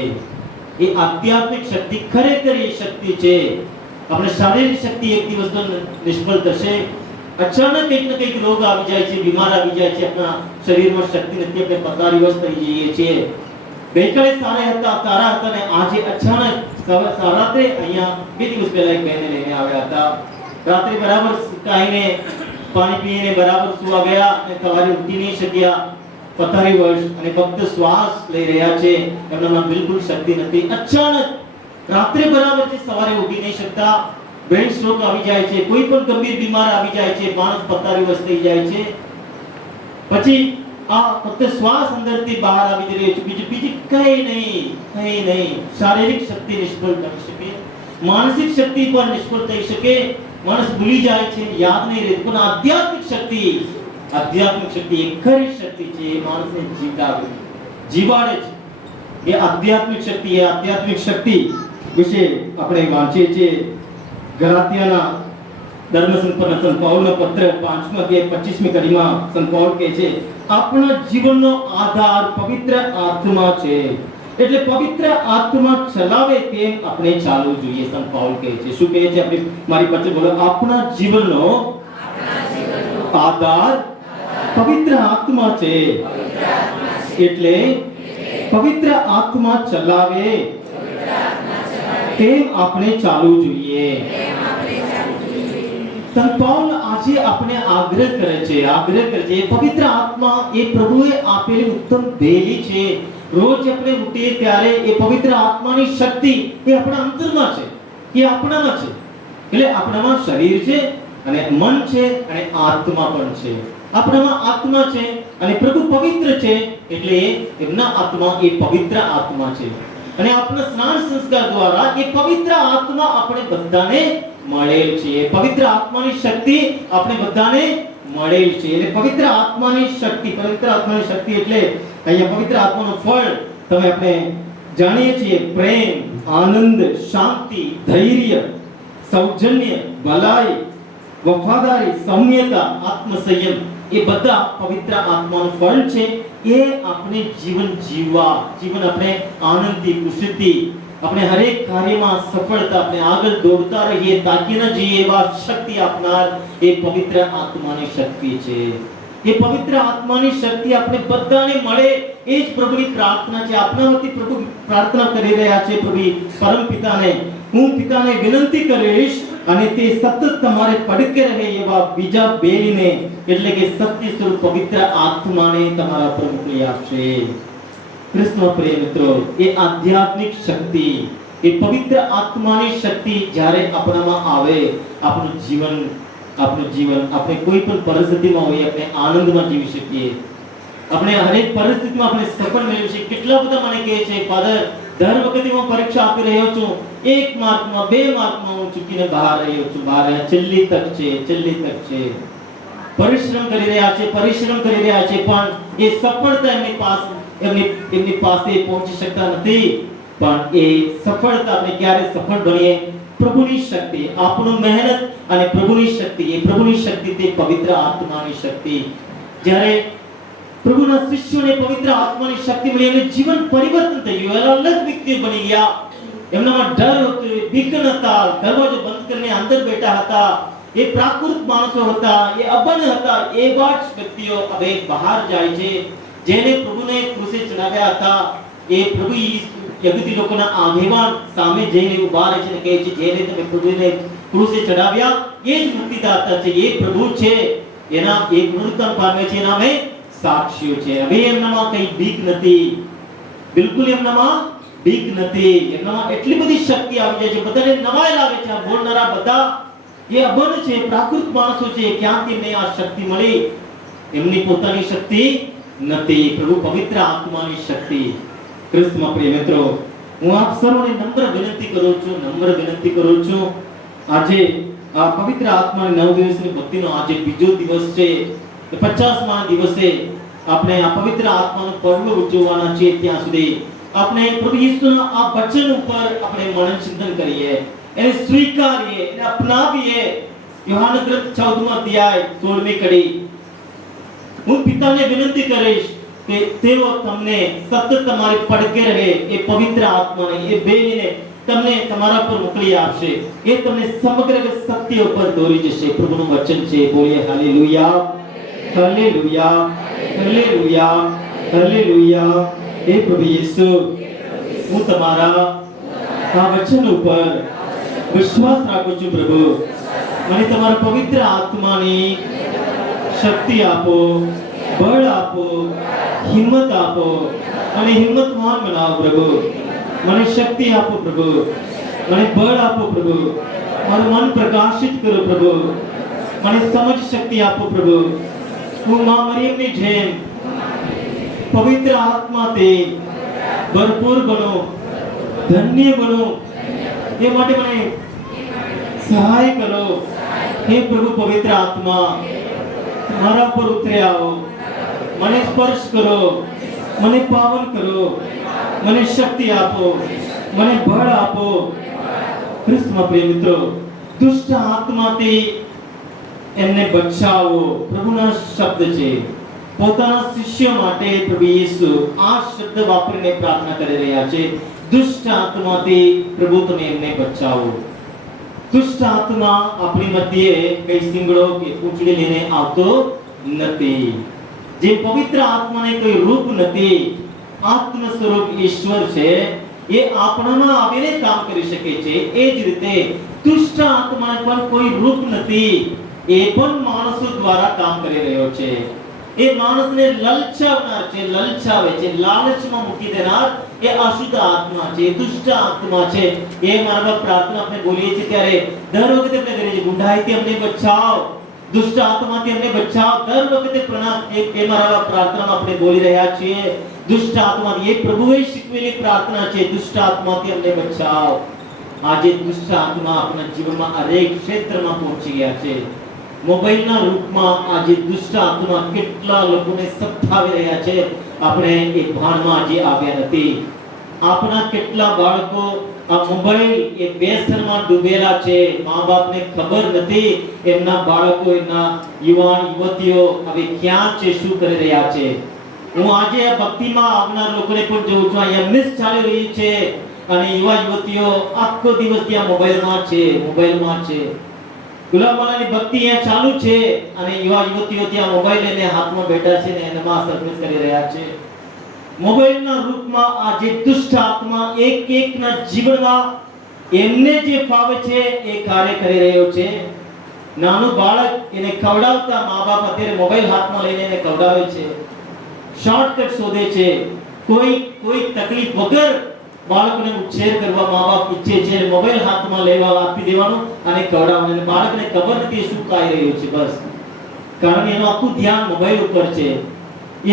એ આધ્યાત્મિક શક્તિ ખરેખર એ શક્તિ છે. આપણે શારીરિક શક્તિ એક દિવસ તો નિષ્ફળ થશે. અચાનક કંઈક ને કંઈક રોગ આવી જાય છે, બીમાર આવી જાય છે, આપણા શરીરમાં શક્તિ નથી, આપણે પથારીવશ થઈ જઈએ છીએ. ગઈકાલે સારા હતા ને આજે અચાનક રાત્રે અહીંયા 2 દિવસ પહેલા એક બહેને લઈને આવ્યા હતા. રાત્રે બરાબર ખાઈને પાણી પીને બરાબર સુવા ગયા અને સવારે ઉઠી નહીં શક્યા, પથારીવશ, અને ફક્ત શ્વાસ લઈ રહ્યા છે, એમનામાં બિલકુલ શક્તિ નથી. અચાનક રાત્રે બરાબર છે, સવારે ઉઠી નહીં શકતા, બ્રેન સ્ટ્રોક આવી જાય છે, કોઈ પણ ગંભીર બીમાર આવી જાય છે, માણસ પથારીવશ થઈ જાય છે. પછી આ ફક્ત શ્વાસ અંદરથી બહાર આવી રહ્યો છે, બીજી કઈ નહીં. શારીરિક શક્તિ નિષ્ફળ થઈ શકે, માનસિક શક્તિ પણ નિષ્ફળ થઈ શકે, માણસ ભૂલી જાય છે, યાદ નહીં રહે. પણ આધ્યાત્મિક શક્તિ એ ખરી શક્તિ છે, એ માણસને જીવાડે છે. એ આધ્યાત્મિક શક્તિ વિશે આપણે વાંચીએ છીએ ગલાતિયાના ધર્મસંપન્ન સંત પાઉલનો પત્ર 5મા અધ્યાય 25મી કડીમાં સંત પાઉલ કહે છે, આપણા જીવનનો આધાર પવિત્ર આત્મા છે, એટલે પવિત્ર આત્મા ચલાવે તેમ આપણે ચાલવું જોઈએ. સંત પાઉલ કહે છે, શું કહે છે? આપણે મારી પાસે બોલો, આપણા જીવનનો આધાર પવિત્ર આત્મા છે, એટલે પવિત્ર આત્મા ચલાવે તેમ આપણે ચાલવું જોઈએ. સંત પાઉલ આજે આપણે આગ્રહ કરે છે, પવિત્ર આત્મા એ પ્રભુએ આપેલી ઉત્તમ ભેલી છે. રોજ આપણે ઉઠીએ ત્યારે એ પવિત્ર આત્માની શક્તિ એ આપણા અંતરમાં છે, એ આપણામાં છે. એટલે આપણામાં શરીર છે અને મન છે અને આત્મા પણ છે. આપણામાં આત્મા છે અને પ્રભુ પવિત્ર છે, એટલે એમના આત્મા એ પવિત્ર આત્મા છે. અને આપણા સ્નાન સંસ્કાર દ્વારા એ પવિત્ર આત્મા આપણે બધાને મળેલ છે. પવિત્ર આત્માની શક્તિ આપણે બધાને મળેલ છે. એટલે પવિત્ર આત્માની શક્તિ એટલે અહીંયા પવિત્ર આત્માનું ફળ તમે આપણે જાણીએ છીએ, પ્રેમ, આનંદ, શાંતિ, ધૈર્ય, સૌજન્ય, ભલાઈ, વફાદારી, સૌમ્યતા, આત્મસંયમ, એ બધા પવિત્ર આત્માનું ફળ છે. એ આપણે જીવન આપણે આનંદથી, ખુશીથી, આપણે હરેક કાર્યમાં સફળતા, આપણે આગળ દોડતા રહીએ, તાકી ન જઈએ એવા શક્તિ આપનાર એ પવિત્ર આત્માની શક્તિ છે. એ પવિત્ર આત્માની શક્તિ આપણે બધાને મળે, એ જ પ્રભુની પ્રાર્થના છે. આપના વતી પ્રભુ પ્રાર્થના કરી રહ્યા છે, પ્રભુ પરમ પિતાને, હું પિતાને વિનંતી કરીશ અને તે સતત તમારે પડકે રહે એવા બીજા બેલીને, એટલે કે સત્ય સ્વરૂપ પવિત્ર આત્માને તમારા પર મોકલી આપશે. કૃષ્ણ પ્રિય મિત્રો, એ આધ્યાત્મિક શક્તિ, એ પવિત્ર આત્માની શક્તિ જ્યારે આપણામાં આવે, આપણું જીવન આપણે કોઈ પણ પરિસ્થિતિમાં હોઈએ, આપણે આનંદમાં જીવી શકીએ. આપણે હરેક પરિસ્થિતિમાં આપણે સફળ મેળવી શકીએ. કેટલા બધા મને કહે છે, ફાધર, દર વખતે હું પરીક્ષા આપી રહ્યો છું, 1 માર્કમાં 2 માર્કમાં હું ચૂકીને બહાર રહ્યો છું. છેલ્લી તક છે. પરિશ્રમ કરી રહ્યા છે, પણ એ સફળતા એમની પાસે પહોંચી શકતા નથી. પણ એ સફળતા આપણે ક્યારે સફળ બનીએ? પ્રભુની શક્તિ, આપણું મહેનત અને પ્રભુની શક્તિ, એ પ્રભુની શક્તિ તે પવિત્ર આત્માની શક્તિ. જ્યારે પ્રભુના શિષ્યોને પવિત્ર આત્માની શક્તિ મળી, એમનું જીવન પરિવર્તન થઈ ગયું, અલગ વ્યક્તિ બની ગયા. એમનામાં ડર હતો, બીક નતા, દરવાજો બંધ કરીને અંદર બેઠા હતા. એ પ્રાકૃત માણસો હતા, એ અબન હતા. એવા જ વ્યક્તિઓ હવે બહાર જાય છે, જેને પ્રભુને ક્રુસે ચડાવ્યા હતા. એ પ્રભુ યહૂદી લોકોના આગેવાન સામે જઈને ઊભા રહે છે અને કહે છે, જેને તમે પ્રભુને ક્રુસે ચડાવ્યા એ જ મુક્તિદાતા છે, એ પ્રભુ છે. એના એક મૃત્યુતાન પામે છે, એના અમે સાક્ષીઓ છે. હવે એમનામાં કઈ બીક નથી, બિલકુલ એમનામાં બીક નથી. એમનામાં એટલી બધી શક્તિ આવી જાય છે, બધાને નવાઈ લાગે છે. આ બોલનારા બધા એ અબંધ છે, પ્રાકૃત માણસો છે, ક્યાંથી એમને આ શક્તિ મળી? એમની પોતાની શક્તિ નથી, પ્રભુ પવિત્ર આત્માની શક્તિ. ક્રિસ્તમાં પ્રિય મિત્રો, હું આપ સર્વને નમ્ર વિનંતી કરું છું, આજે આ પવિત્ર આત્માની 9 દિવસની ભક્તિનો આજે બીજો દિવસ છે. 50મા દિવસે આપણે આ પવિત્ર આત્માનું પર્વ ઉજવવાના છે. ત્યાં સુધી આપણે પ્રભુ ઈસુના આ વચન ઉપર આપણે મનન ચિંતન કરીએ, એને સ્વીકારીએ, એને અપનાવીએ. યોહાન ગ્રંથ 14મો અધ્યાય 16મી કડી. હું પિતાને વિનંતી કરીશ કે તેઓ તમને સતત તમારી પડકે રહે, એ પવિત્ર આત્માને, એ બેને તમને તમારા પર મોકલી આપશે. એ તમને સમગ્ર સત્ય ઉપર દોરી જશે. પ્રભુનું વચન છે. બોલીએ હાલેલુયા, હાલેલુયા, હાલેલુયા, હાલેલુયા. હે પ્રભુ યેસુ, હું તમારા આ વચન ઉપર વિશ્વાસ રાખું છું. પ્રભુ, મને તમારા પવિત્ર આત્માની શક્તિ આપો, બળ આપો, હિંમત આપો અને હિંમતવાન બનાવો. પ્રભુ, મને શક્તિ આપો. પ્રભુ, મને બળ આપો. પ્રભુ, મારું મન પ્રકાશિત કરો. પ્રભુ, મને સમજ શક્તિ આપો. પ્રભુ, હું મા મરિયમની જેમ પવિત્ર આત્માથી ભરપૂર બનો, ધન્ય બનો. એ માટે મને સહાય કરો. હે પ્રભુ પવિત્ર આત્મા, મારા પર ઉતરી આવો, મને સ્પર્શ કરો, મને પાવન કરો, મને શક્તિ આપો, મને બળ આપો. ક્રિસ્તમાં પ્રિય મિત્રો, દુષ્ટ આત્માથી એમને બચાવો પ્રભુના શબ્દ છે. પોતાના શિષ્ય માટે પ્રભુ યેસુ આ શબ્દ વાપરીને પ્રાર્થના કરી રહ્યા છે. દુષ્ટ આત્માથી પ્રભુ તમે એમને બચાવો. દુષ્ટ આત્મા આપણી મધ્યે કઈ સિંગડો કે પૂંછડી લઈને આવતો નથી. જે પવિત્ર આત્માને કોઈ રૂપ નથી, આત્મ સ્વરૂપ ઈશ્વર છે, એ આપણામાં આવીને કામ કરી શકે છે. એ જ રીતે દુષ્ટ આત્માને પણ કોઈ રૂપ નથી, એ પણ માણસો દ્વારા કામ કરી રહ્યો છે. એ માણસને લલચાવનાર છે, લલચાવે છે, લાલચમાં મૂકી દેનાર એ અશુદ્ધ આત્મા છે, દુષ્ટ આત્મા છે. એ મારા પ્રાર્થના આપણે બોલીએ છીએ ત્યારે દર વખતે આપણે કરીએ છીએ, ગુંડાઈથી અમને બચાવ, દુષ્ટ આત્માથી અમને બચાવ. દર વખતે એ મારા પ્રાર્થનામાં આપણે બોલી રહ્યા છીએ, દુષ્ટ આત્માથી. એ પ્રભુએ શીખવેલી પ્રાર્થના છે, દુષ્ટ આત્માથી અમને બચાવ. આજે દુષ્ટ આત્મા આપણા જીવનમાં હરેક ક્ષેત્રમાં પહોંચી ગયા છે. મોબાઈલના રૂપમાં આજે દુષ્ટ આત્મા કેટલા લોકોને સતાવી રહ્યા છે, આપણે એ ભાનમાં આજે આવ્યા નથી. આપણા કેટલા બાળકો આ મોબાઈલ એ વ્યસનમાં ડૂબેલા છે. મા બાપને ખબર નથી એમના બાળકો, એમના યુવાન યુવતીઓ હવે ક્યાં છે, શું કરી રહ્યા છે. હું આજે આ ભક્તિમાં આવનાર લોકોને પણ જોઉં છું, અહીંયા મિસ ચાલી રહી છે અને યુવા યુવતીઓ આખો દિવસ ત્યાં મોબાઈલમાં છે. ગુલામાની ભક્તિ અહીંયા ચાલુ છે અને યુવા યુવતીઓ ત્યાં મોબાઈલ લઈને હાથમાં બેઠા છે ને એમાં સર્વિસ કરી રહ્યા છે. મોબાઈલના રૂપમાં આજે દુષ્ટ આત્મા એકના જીવનમાં એમને જે ફાવે છે એ કાર્ય કરી રહ્યો છે. નાનું બાળક એને ખવડાવતા મા બાપ અત્યારે મોબાઈલ હાથમાં લઈને એને ખવડાવે છે, શોર્ટકટ શોધે છે. કોઈ તકલીફ વગર બાળકને ઉછેર કરવા મા બાપ ઈચ્છે છે, મોબાઈલ હાથમાં લેવા આપી દેવાનું અને ખવડાવવાનું. અને બાળકને ખબર નથી શું ખાઈ રહ્યું છે, બસ કારણ એનું આખું ધ્યાન મોબાઈલ ઉપર છે.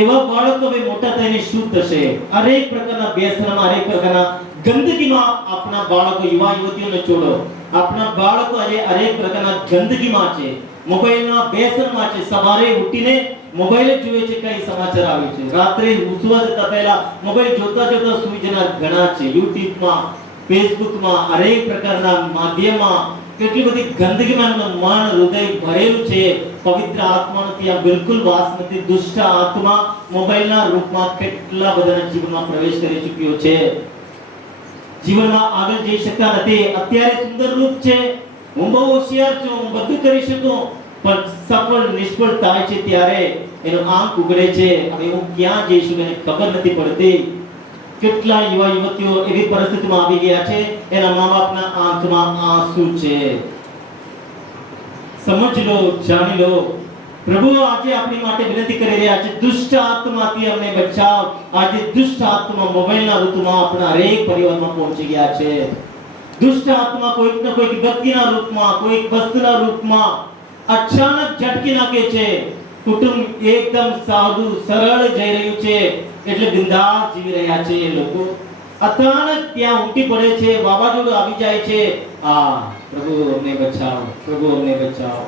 એવા બાળકો હવે મોટા થઈને શું થશે? હરેક પ્રકારના વ્યસનમાં, હરેક પ્રકારના ગંદકીમાં આપણા બાળકો, યુવા યુવતીઓને છોડો, આપણા બાળકો આજે હરેક પ્રકારના ગંદકીમાં છે, મોબાઈલના વ્યસનમાં છે. સવારે ઉઠીને મોબાઈલ જોઈએ છે, કઈ સમાચાર આવે છે. રાત્રે સુવા જતા પહેલા મોબાઈલ જોતા સૂઈ જનાર ઘણા છે. યુટ્યુબમાં, ફેસબુકમાં, હરેક પ્રકારના માધ્યમમાં કેટલી બધી ગંદકીમાં એમનું મન, હૃદય ભરેલું છે. પવિત્ર આત્માનો ત્યાં બિલકુલ વાસ નથી. દુષ્ટ આત્મા મોબાઈલના રૂપમાં કેટલા બધાના જીવનમાં પ્રવેશ કરી ચૂક્યો છે. જીવનમાં આગળ જઈ શકતા નથી. અત્યારે સુંદર રૂપ છે, હું બહુ હોશિયાર છું, હું બધું કરી શકું, પણ સફળ નિષ્ફળ થાય છે ત્યારે એનો આંખ ઉગડે છે. હવે હું ક્યાં જઈશું એને ખબર નથી પડતી. કેટલા યુવા યુવતીઓ એવી પરિસ્થિતિમાં આવી ગયા છે, એના મા બાપના આંખમાં આંસુ છે. સમજ લો, જાણી લો. પ્રભુ આજે આપણી માટે વિનંતી કરી રહ્યા છે, દુષ્ટ આત્માથી અમને બચાવ. આજે દુષ્ટ આત્મા મોબાઈલના ઋતુમાં આપણા હરેક પરિવારમાં પહોંચી ગયા છે. દુષ્ટ આત્મા કોઈક ને કોઈક વ્યક્તિના રૂપમાં, કોઈક વસ્તુના રૂપમાં અચાનક ઝટકી નાખે છે. કુટુંબ એકદમ સાદું સરળ જઈ રહ્યું છે, એટલે બિંદાસ જીવી રહ્યા છે. એ લોકો અચાનક ત્યાં ઉમટી પડે છે, વાવાઝોડું આવી જાય છે. પ્રભુ અમને બચાવો, પ્રભુ અમને બચાવો.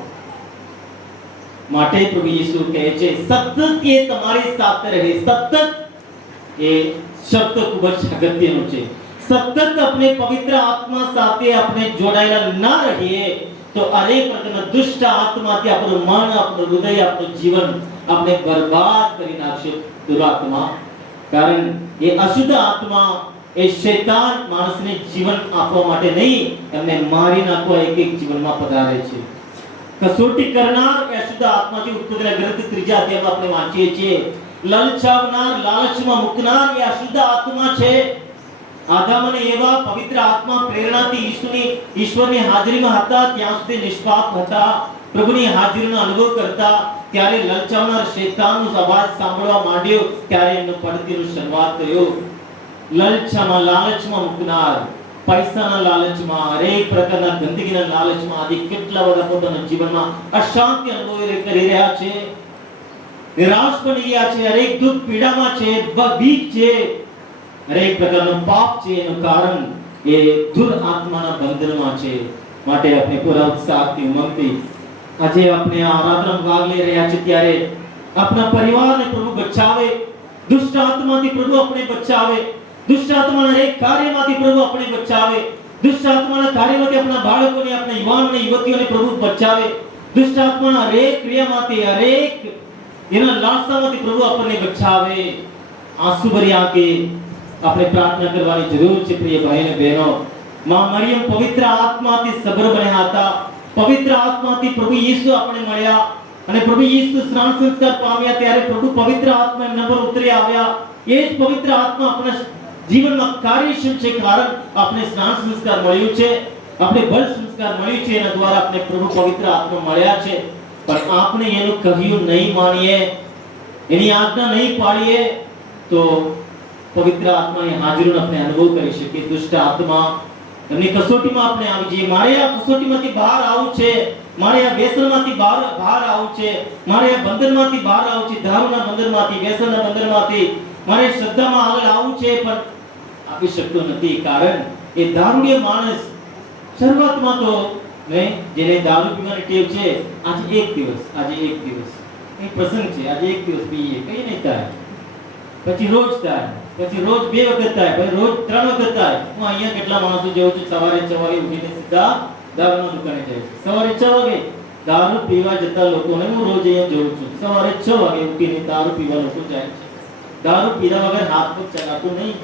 માટે પ્રભુ ઈસુ કહે છે, સતત એ તમારી સાથે રહે. સતત એ શબ્દ ખૂબ જ અગત્યનો છે. સતત આપણે પવિત્ર આત્મા સાથે આપણે જોડાયેલા ના રહીએ તો અનેક પ્રકારના દુષ્ટ આત્માથી આપણું મન, આપણું હૃદય, આપણું જીવન આપણે બરબાદ કરી નાખશે. દુરાત્મા, કારણ એ અશુદ્ધ આત્મા, એ શૈતાન માણસને જીવન આપવા માટે નહીં, એમને મારી નાખવા એક એક જીવનમાં પધારે છે. કસોટી કરનાર એ અશુદ્ધ આત્માથી ઉત્પન્ન ગ્રંથ 3 અધ્યાયમાં આપણે વાંચીએ છીએ. લલચાવનાર, લાલચમાં મૂકનાર એ અશુદ્ધ આત્મા છે. આદમ અને એવા પવિત્ર આત્મા પ્રેરણાથી ઈશ્વરની હાજરીમાં હતા, ત્યાં સુધી નિષ્પાપ હતા, પ્રભુની હાજરીનો અનુભવ કરતા. ત્યારે લલચાવનાર શૈતાનનો અવાજ સાંભળવા માંડ્યો, ત્યારે એમનો પડતીનો શરૂઆત થયો. લલચામાં, લાલચમાં મૂકનાર, પૈસાના લાલચમાં, હરેક પ્રકારના ગંદકીના લાલચમાં આજે કેટલા બધા પોતાના જીવનમાં અશાંતિ અનુભવી કરી રહ્યા છે, નિરાશ બની ગયા છે, હરેક દુઃખ પીડામાં છે, બીક છે, હરેક પ્રકારનું પાપ છે. એનું કારણ એ દુર આત્માના બંધનમાં છે. માટે આપણે પૂરા ઉત્સાહથી, ઉમંગથી આજે આપણે આ આરાધનામાં ભાગ લઈ રહ્યા છે, ત્યારે આપણા પરિવારને પ્રભુ બચાવે, દુષ્ટ આત્માથી પ્રભુ આપણે બચાવે, દુષ્ટ આત્માના હરેક કાર્યમાંથી પ્રભુ આપણે બચાવે, દુષ્ટ આત્માના કાર્યમાંથી આપણા બાળકોને, આપણા યુવાનોને, યુવતીઓને પ્રભુ બચાવે, દુષ્ટ આત્માના હરેક ક્રિયામાંથી, હરેક એના લાલસામાંથી પ્રભુ આપણને બચાવે. આંસુ ભરી આંખે આપણે પ્રાર્થના કરવાની જરૂર છે. પ્રિય ભાઈ અને બહેનો, માં મરિયમ પવિત્ર આત્માથી સબર બન્યા હતા. પવિત્ર આત્માથી પ્રભુ ઈસુ આપણે મળ્યા, અને પ્રભુ ઈસુ સ્નાન સંસ્કાર પામ્યા, ત્યારે પ્રભુ પવિત્ર આત્મા એમના પર ઉતરી આવ્યા. એ જ પવિત્ર આત્મા આપણા જીવનમાં કાર્યશીલ છે, કારણ આપણે સ્નાન સંસ્કાર મળ્યું છે, આપણે બળ સંસ્કાર મળ્યું છે, એના દ્વારા આપણે પ્રભુ પવિત્ર આત્મા મળ્યા છે. પણ આપણે એનું કહ્યું નહીં માનીએ, એની આજ્ઞા નહીં પાળીએ, તો પવિત્ર આત્માની હાજરીનો આપણે અનુભવ કરી શકીએ. દુષ્ટ આત્મા એમની કસોટીમાં આપણે આવી જઈએ. મારે આ કસોટીમાંથી બહાર આવવું છે, મારે આ વ્યસનમાંથી બહાર આવવું છે, મારે આ બંધનમાંથી બહાર આવવું છે, દારૂના બંધનમાંથી, વ્યસનના બંધનમાંથી મારે શ્રદ્ધામાં આગળ આવવું છે, પણ આપી શકતો નથી. કારણ એ દારૂડિયો માણસ શરૂઆતમાં તો જેને દારૂ પીવાની ટેવ છે, આજે એક દિવસ એક પ્રસંગ છે, આજે એક દિવસ પીએ, કઈ નહીં થાય, પછી રોજ થાય, પછી રોજ 2 વખત થાય, પછી રોજ 3 વખત થાય. હું અહીંયા કેટલા માણસો જોઉં છું, સવારે 6 વાગે ઉઠીને સીધા દારૂની દુકાને જાય છે. સવારે 6 વાગે દારૂ પીવા જતા લોકોને હું રોજ અહીંયા જોઉં છું. સવારે 6 વાગે ઉઠીને દારૂ પીવા લોકો જાય છે. દારૂ પીધા વગર હાથ પગ ચલાવતો નહીં,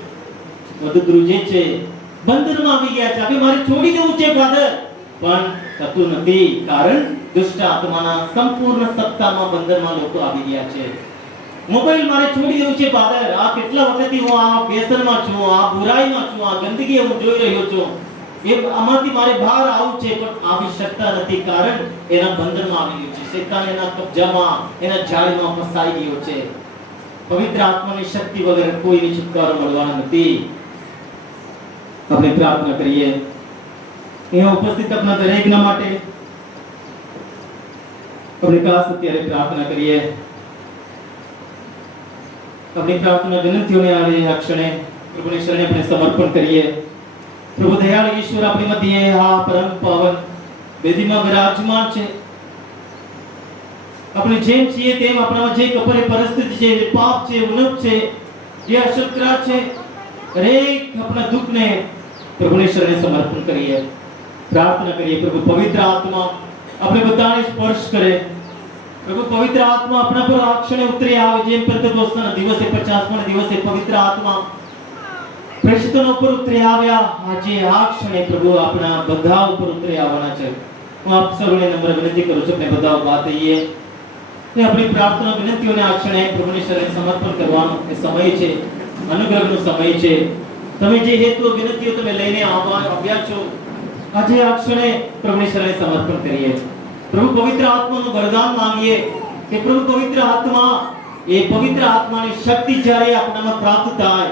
બધું ધ્રુજે છે, બંધનમાં આવી ગયા છે. હવે મારે છોડી દેવું છે ફાધર, પણ થતું નથી, કારણ દુષ્ટ આત્માના સંપૂર્ણ સત્તામાં, બંધનમાં લોકો આવી ગયા છે. મોબાઈલ મારે છોડી દેવું છે ફાધર, આ કેટલા વખતથી હું આ વ્યસનમાં છું, આ બુરાઈમાં છું, આ ગંદકી હું જોઈ રહ્યો છું, આમાંથી મારે બહાર આવવું છે, પણ આવી શકતા નથી, કારણ એના બંધનમાં આવી ગયો છે. શૈતાન એના કબજામાં, એના જાળીમાં ફસાઈ ગયો છે. પવિત્ર આત્માની શક્તિ વગર કોઈને છુટકારો મળવાનો નથી. આપણે પ્રાર્થના કરીએ. અહીંયા ઉપસ્થિત આપણા દરેકના માટે આપણે ખાસ અત્યારે પ્રાર્થના કરીએ. આપણી પ્રાર્થના વિનંતીઓને આ ક્ષણે પ્રભુની શરણે આપણે સમર્પણ કરીએ. પ્રભુ દયાળુ ઈશ્વર, આપણી મધ્યે આ પરમ પાવન વેદીમાં વિરાજમાન છે. આપણે જેમ છીએ તેમ આપણામાં જે કપરે પરિસ્થિતિ છે, જે પાપ છે, ઉણપ છે, જે અશક્તતા છે, હરેક આપણા દુઃખને પ્રભુની શરણે સમર્પણ કરીએ. પ્રાર્થના કરીએ પ્રભુ પવિત્ર આત્મા આપણે બધાને સ્પર્શ કરે. પ્રભુ પવિત્ર આત્મા આપણા પર આ ક્ષણે ઉતરી આવે, જેમ પેન્ટેકોસ્તના દિવસે 50મા દિવસે પવિત્ર આત્મા પ્રેષિતોનો ઉપર ઉતરી આવ્યા. આજે આ ક્ષણે પ્રભુ આપણા બધા ઉપર ઉતરી આવવાના છે. હું આપ સૌને નમ્ર વિનંતી કરું છું, આપણે બધા ઉભા થઈએ. આપણી પ્રાર્થના વિનંતીઓને આ ક્ષણે પ્રભુની શરણે સમર્પણ કરવાનો એ સમય છે, અનુગ્રહનો સમય છે. તમે જે હેતુ વિનંતીઓ તમે લઈને આવ્યા છો, આજે આ ક્ષણે પ્રભુની શરણે સમર્પણ કરીએ. પ્રભુ પવિત્ર આત્માનું વરદાન માંગીએ કે પ્રભુ પવિત્ર આત્મા, એ પવિત્ર આત્માની શક્તિ જ્યારે આપણામાં પ્રાપ્ત થાય,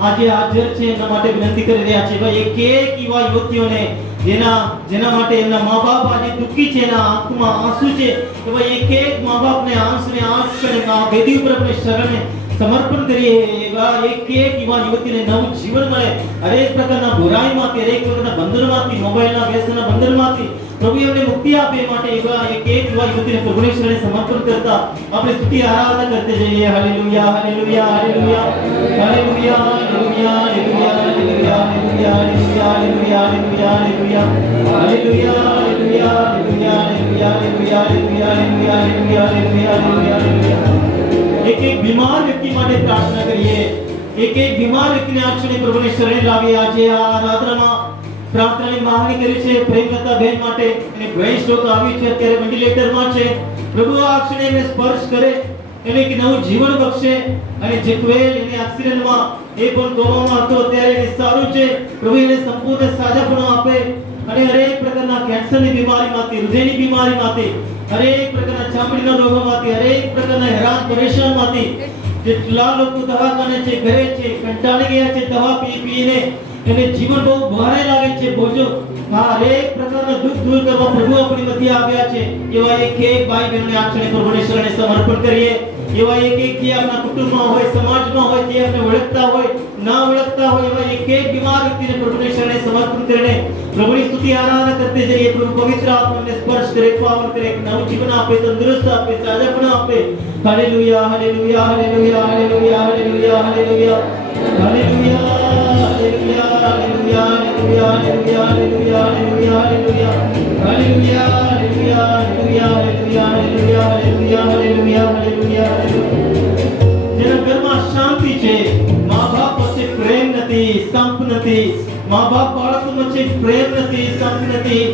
આજે હાજર છે એમના માટે વિનંતી કરી રહ્યા છે ભાઈ એક એક યુવા યુવતીઓને જેના માટે એમના મા બાપ આજે દુઃખી છે, એના આંખમાં આંસુ છે, કે ભાઈ એક એક મા બાપને આંસને આંખ ક્ષણે આ વેદી ઉપર આપણે શરણે સમર્પણ કરીએ, એવા એક એક યુવા યુવતીને નવું જીવન મળે, હરેક પ્રકારના બુરાઈમાંથી, હરેક પ્રકારના બંધનમાંથી, મોબાઈલના વ્યસનના બંધનમાંથી પ્રભુ એમને મુક્તિ આપે એ માટે એવા એક એક યુવા યુવતીને પ્રભુની શરણે સમર્પણ કરતા આપણે સ્તુતિ આરાધના કરતે જઈએ. Hallelujah hallelujah hallelujah hallelujah hallelujah hallelujah hallelujah hallelujah hallelujah hallelujah hallelujah hallelujah hallelujah hallelujah hallelujah hallelujah. એક એક બીમાર વ્યક્તિ માટે પ્રાર્થના કરીએ, એક એક બીમાર વ્યક્તિને આ ક્ષણે પ્રભુની શરણે લાવીએ. આજે આ આરાધનામાં પ્રાર્થનાની માંગણી કરી છે પ્રેમલતા બેન માટે, એને બ્રેઇન સ્ટ્રોક આવ્યું છે, અત્યારે વેન્ટિલેટરમાં છે. પ્રભુ આ ક્ષણે એને સ્પર્શ કરે, એને એક નવું જીવન બક્ષે, અને જે ક્વેલ એને એક્સિડન્ટમાં એ પણ કોમામાં હતો, અત્યારે એને સારું છે. પ્રભુ એને સંપૂર્ણ સાજાપણું આપે, અને હરેક પ્રકારના કેન્સરની બીમારીમાંથી, હૃદયની બીમારીમાંથી, હરેક પ્રકારના ચામડીના રોગોમાંથી, હરેક પ્રકારના હેરાન પરેશાનમાંથી જેટલા લોકો દવાખાને છે, ઘરે છે, કંટાળી ગયા છે, દવા પીને એને જીવન બહુ ભારે લાગે છે, બોજો હરેક પ્રકારના દુઃખ દૂર કરવા પ્રભુ આપણી મધ્ય આવ્યા છે. એવા એક એક ભાઈ બહેનોને આ ક્ષણે પ્રભુની શરણે સમર્પણ કરીએ. એવા એક એક જે આપણા કુટુંબમાં હોય, સમાજમાં હોય, જે આપણે ઓળખતા હોય, ના ઓળખતા હોય, એવા એક એક બીમાર વ્યક્તિને પ્રભુની શરણે સમર્પણ કરીને પ્રભુની સ્તુતિ આરાધના કરતે જઈએ. પ્રભુ પવિત્ર આત્માને સ્પર્શ કરે, પાવન કરે, નવું જીવન આપે, તંદુરસ્ત આપે, સાજાપણ આપે. Hallelujah hallelujah hallelujah hallelujah hallelujah hallelujah hallelujah hallelujah hallelujah hallelujah hallelujah hallelujah hallelujah hallelujah hallelujah hallelujah hallelujah hallelujah hallelujah. જેના ઘરમાં શાંતિ છે, મા બાપ વચ્ચે પ્રેમ નથી, સંપ નથી, મા બાપ બાળકો વચ્ચે પ્રેમ નથી, સંપ નથી,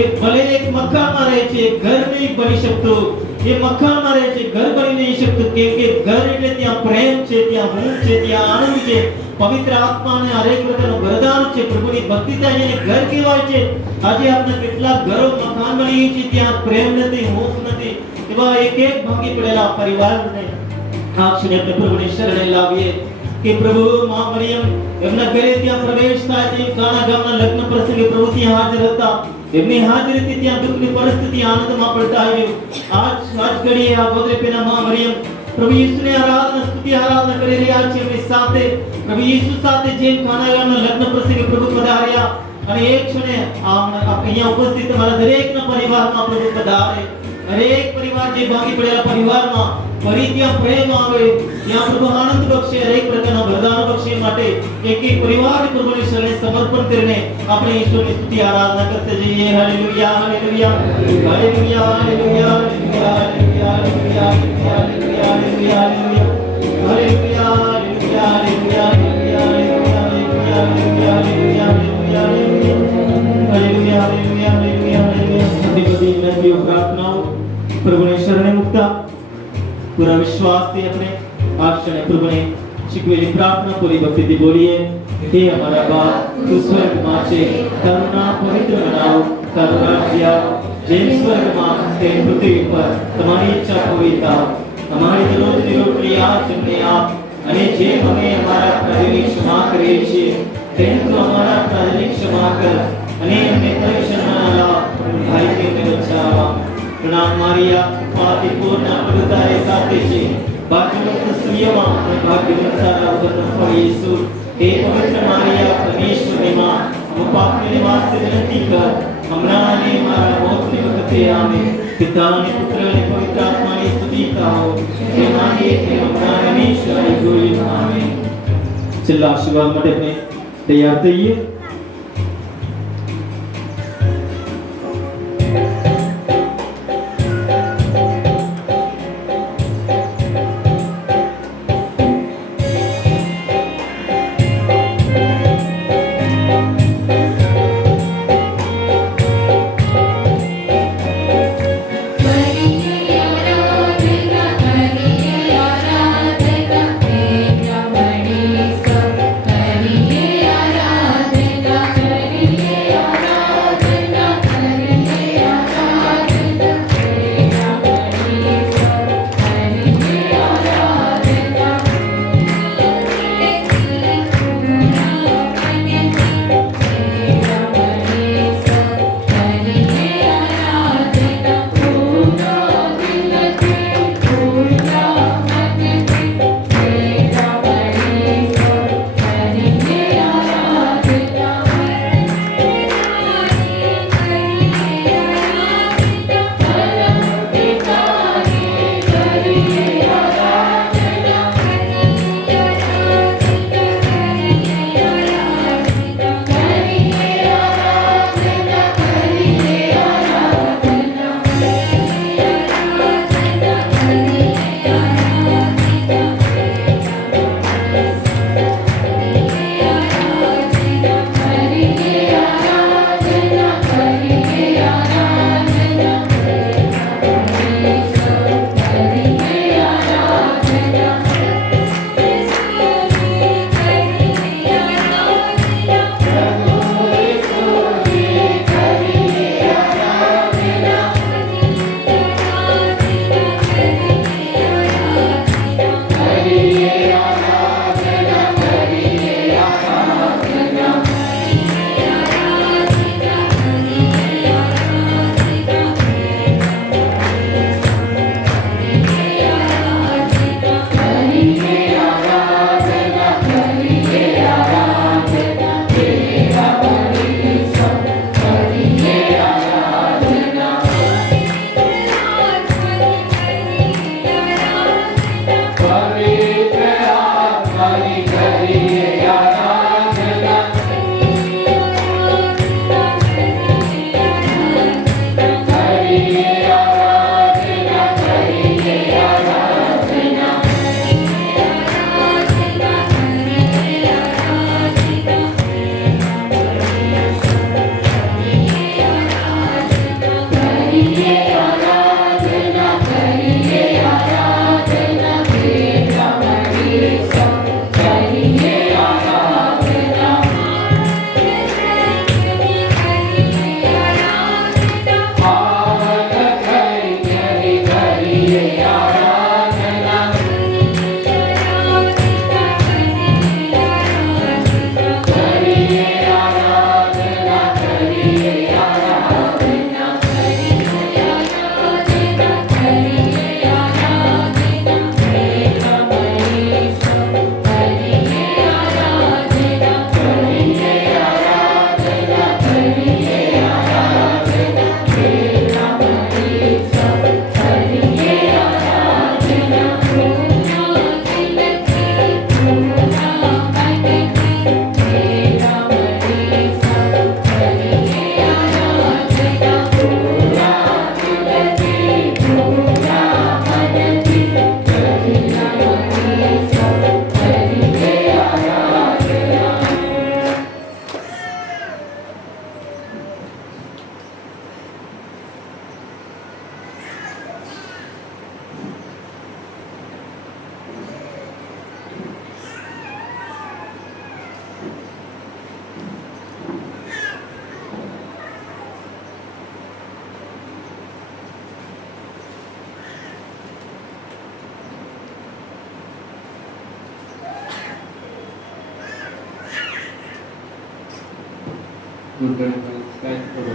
એ ભલે એક મકાનમાં રહે છે, ઘર નહીં બની શકતું, એ મકાનમાં રહે છે, ઘર બની નહીં શકતું, કેમ કે ઘર એટલે ત્યાં પ્રેમ છે, ત્યાં ઊંઘ છે, ત્યાં આનંદ છે, પવિત્ર આત્માને હરેક પ્રકારનું વરદાન છે, પ્રભુની ભક્તિ થાય એને ઘર કહેવાય છે. આજે આપણે કેટલા ઘરો મકાન બની છે, ત્યાં પ્રેમ નથી, ઊંઘ નથી, એવા એક એક ભાંગી પડેલા પરિવારને આ ક્ષણે આપણે પ્રભુની શરણે લાવીએ કે પ્રભુ માં મરિયમ એમના ઘરે ત્યાં પ્રવેશ થાય છે. કાના ગામના લગ્ન પ્રસંગે પ્રભુ ત્યાં હાજર હતા, એમની હાજરીથી ત્યાં દુઃખની પરિસ્થિતિ આનંદમાં પડતા આવ્યું. આજ ઘડીએ આ ગોદરેપેના માં મરિયમ પ્રભુ ઈસુની આરાધના સ્તુતિ આરાધના કરી રહ્યા છે. એમની સાથે પ્રભુ ઈસુ સાથે જેમ કાના ગામના લગ્ન પ્રસંગે પ્રભુ પધાર્યા, અને એક ક્ષણે અહીંયા ઉપસ્થિત તમારા દરેકના પરિવારમાં પ્રભુ પધારે. હરેક પરિવાર જે ભાંગી પડેલા પરિવારમાં ફરી ત્યાં પ્રેમ આવે, ત્યાં પ્રભુ આનંદ બક્ષે, હરેક પ્રકારના વરદાનો બક્ષે માટે એક એક પરિવાર પ્રભુની શરણે સમર્પણ કરીને આપણે ઈશ્વરની સ્તુતિ આરાધના કરતે જઈએ. Hallelujah hallelujah hallelujah hallelujah hallelujah hallelujah hallelujah hallelujah hallelujah hallelujah hallelujah hallelujah પ્રાર્થનાઓ પ્રભુને શરણે મુકતા પૂરા વિશ્વાસથી આપણે આ ક્ષણે પ્રભુને શીખવેલી પ્રાર્થના પૂરી ભક્તિથી બોલીએ. હે અમારા બાપ, તું સ્વર્ગમાં છે, તારું નામ પવિત્ર બનાવો, તારું રાજ્ય આવો, જેમ સ્વર્ગમાં તેમ પૃથ્વી પર તમારી ઈચ્છા પૂરી થાય. અમારી દરરોજની રોટલી આજ અમને આપ, અને જેમ અમે અમારા અપરાધીની ક્ષમા કરીએ છીએ તેમ તું અમારા અપરાધીની ક્ષમા કર, અને અમને પરીક્ષણમાં ન લાવ, ભાઈ કે બચાવ. પ્રણામ મારિયા, પાપી પૂર્ણ પ્રભુ તારે સાથે છે, ભાગ્યવંત સ્ત્રીઓમાં અને ભાગ્યવંત તારા ઉદરનું ફળ ઈસુ. હે પવિત્ર મારિયા, પરમેશ્વરની માં, અમો પાપીઓને વાસ્તે વિનંતી કર, હમણાં અને મારા મોતની વખતે. આમેન. પિતા અને પુત્ર અને પવિત્ર આત્માની સ્તુતિ થાઓ, જે માંગીએ તે હમણાં અને હંમેશા જોઈએ. આમેન. છેલ્લા આશીર્વાદ માટે આપણે તૈયાર થઈએ. आराधना घुटणे काय करू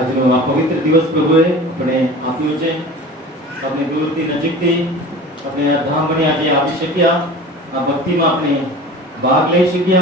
આજનો આ પવિત્ર દિવસ પ્રભુએ આપણે આપ્યો છે. આપણે દૂરથી નજીકથી આપણે આ ધામની આજે આવી શક્યા, આ ભક્તિમાં આપણે ભાગ લઈ શક્યા.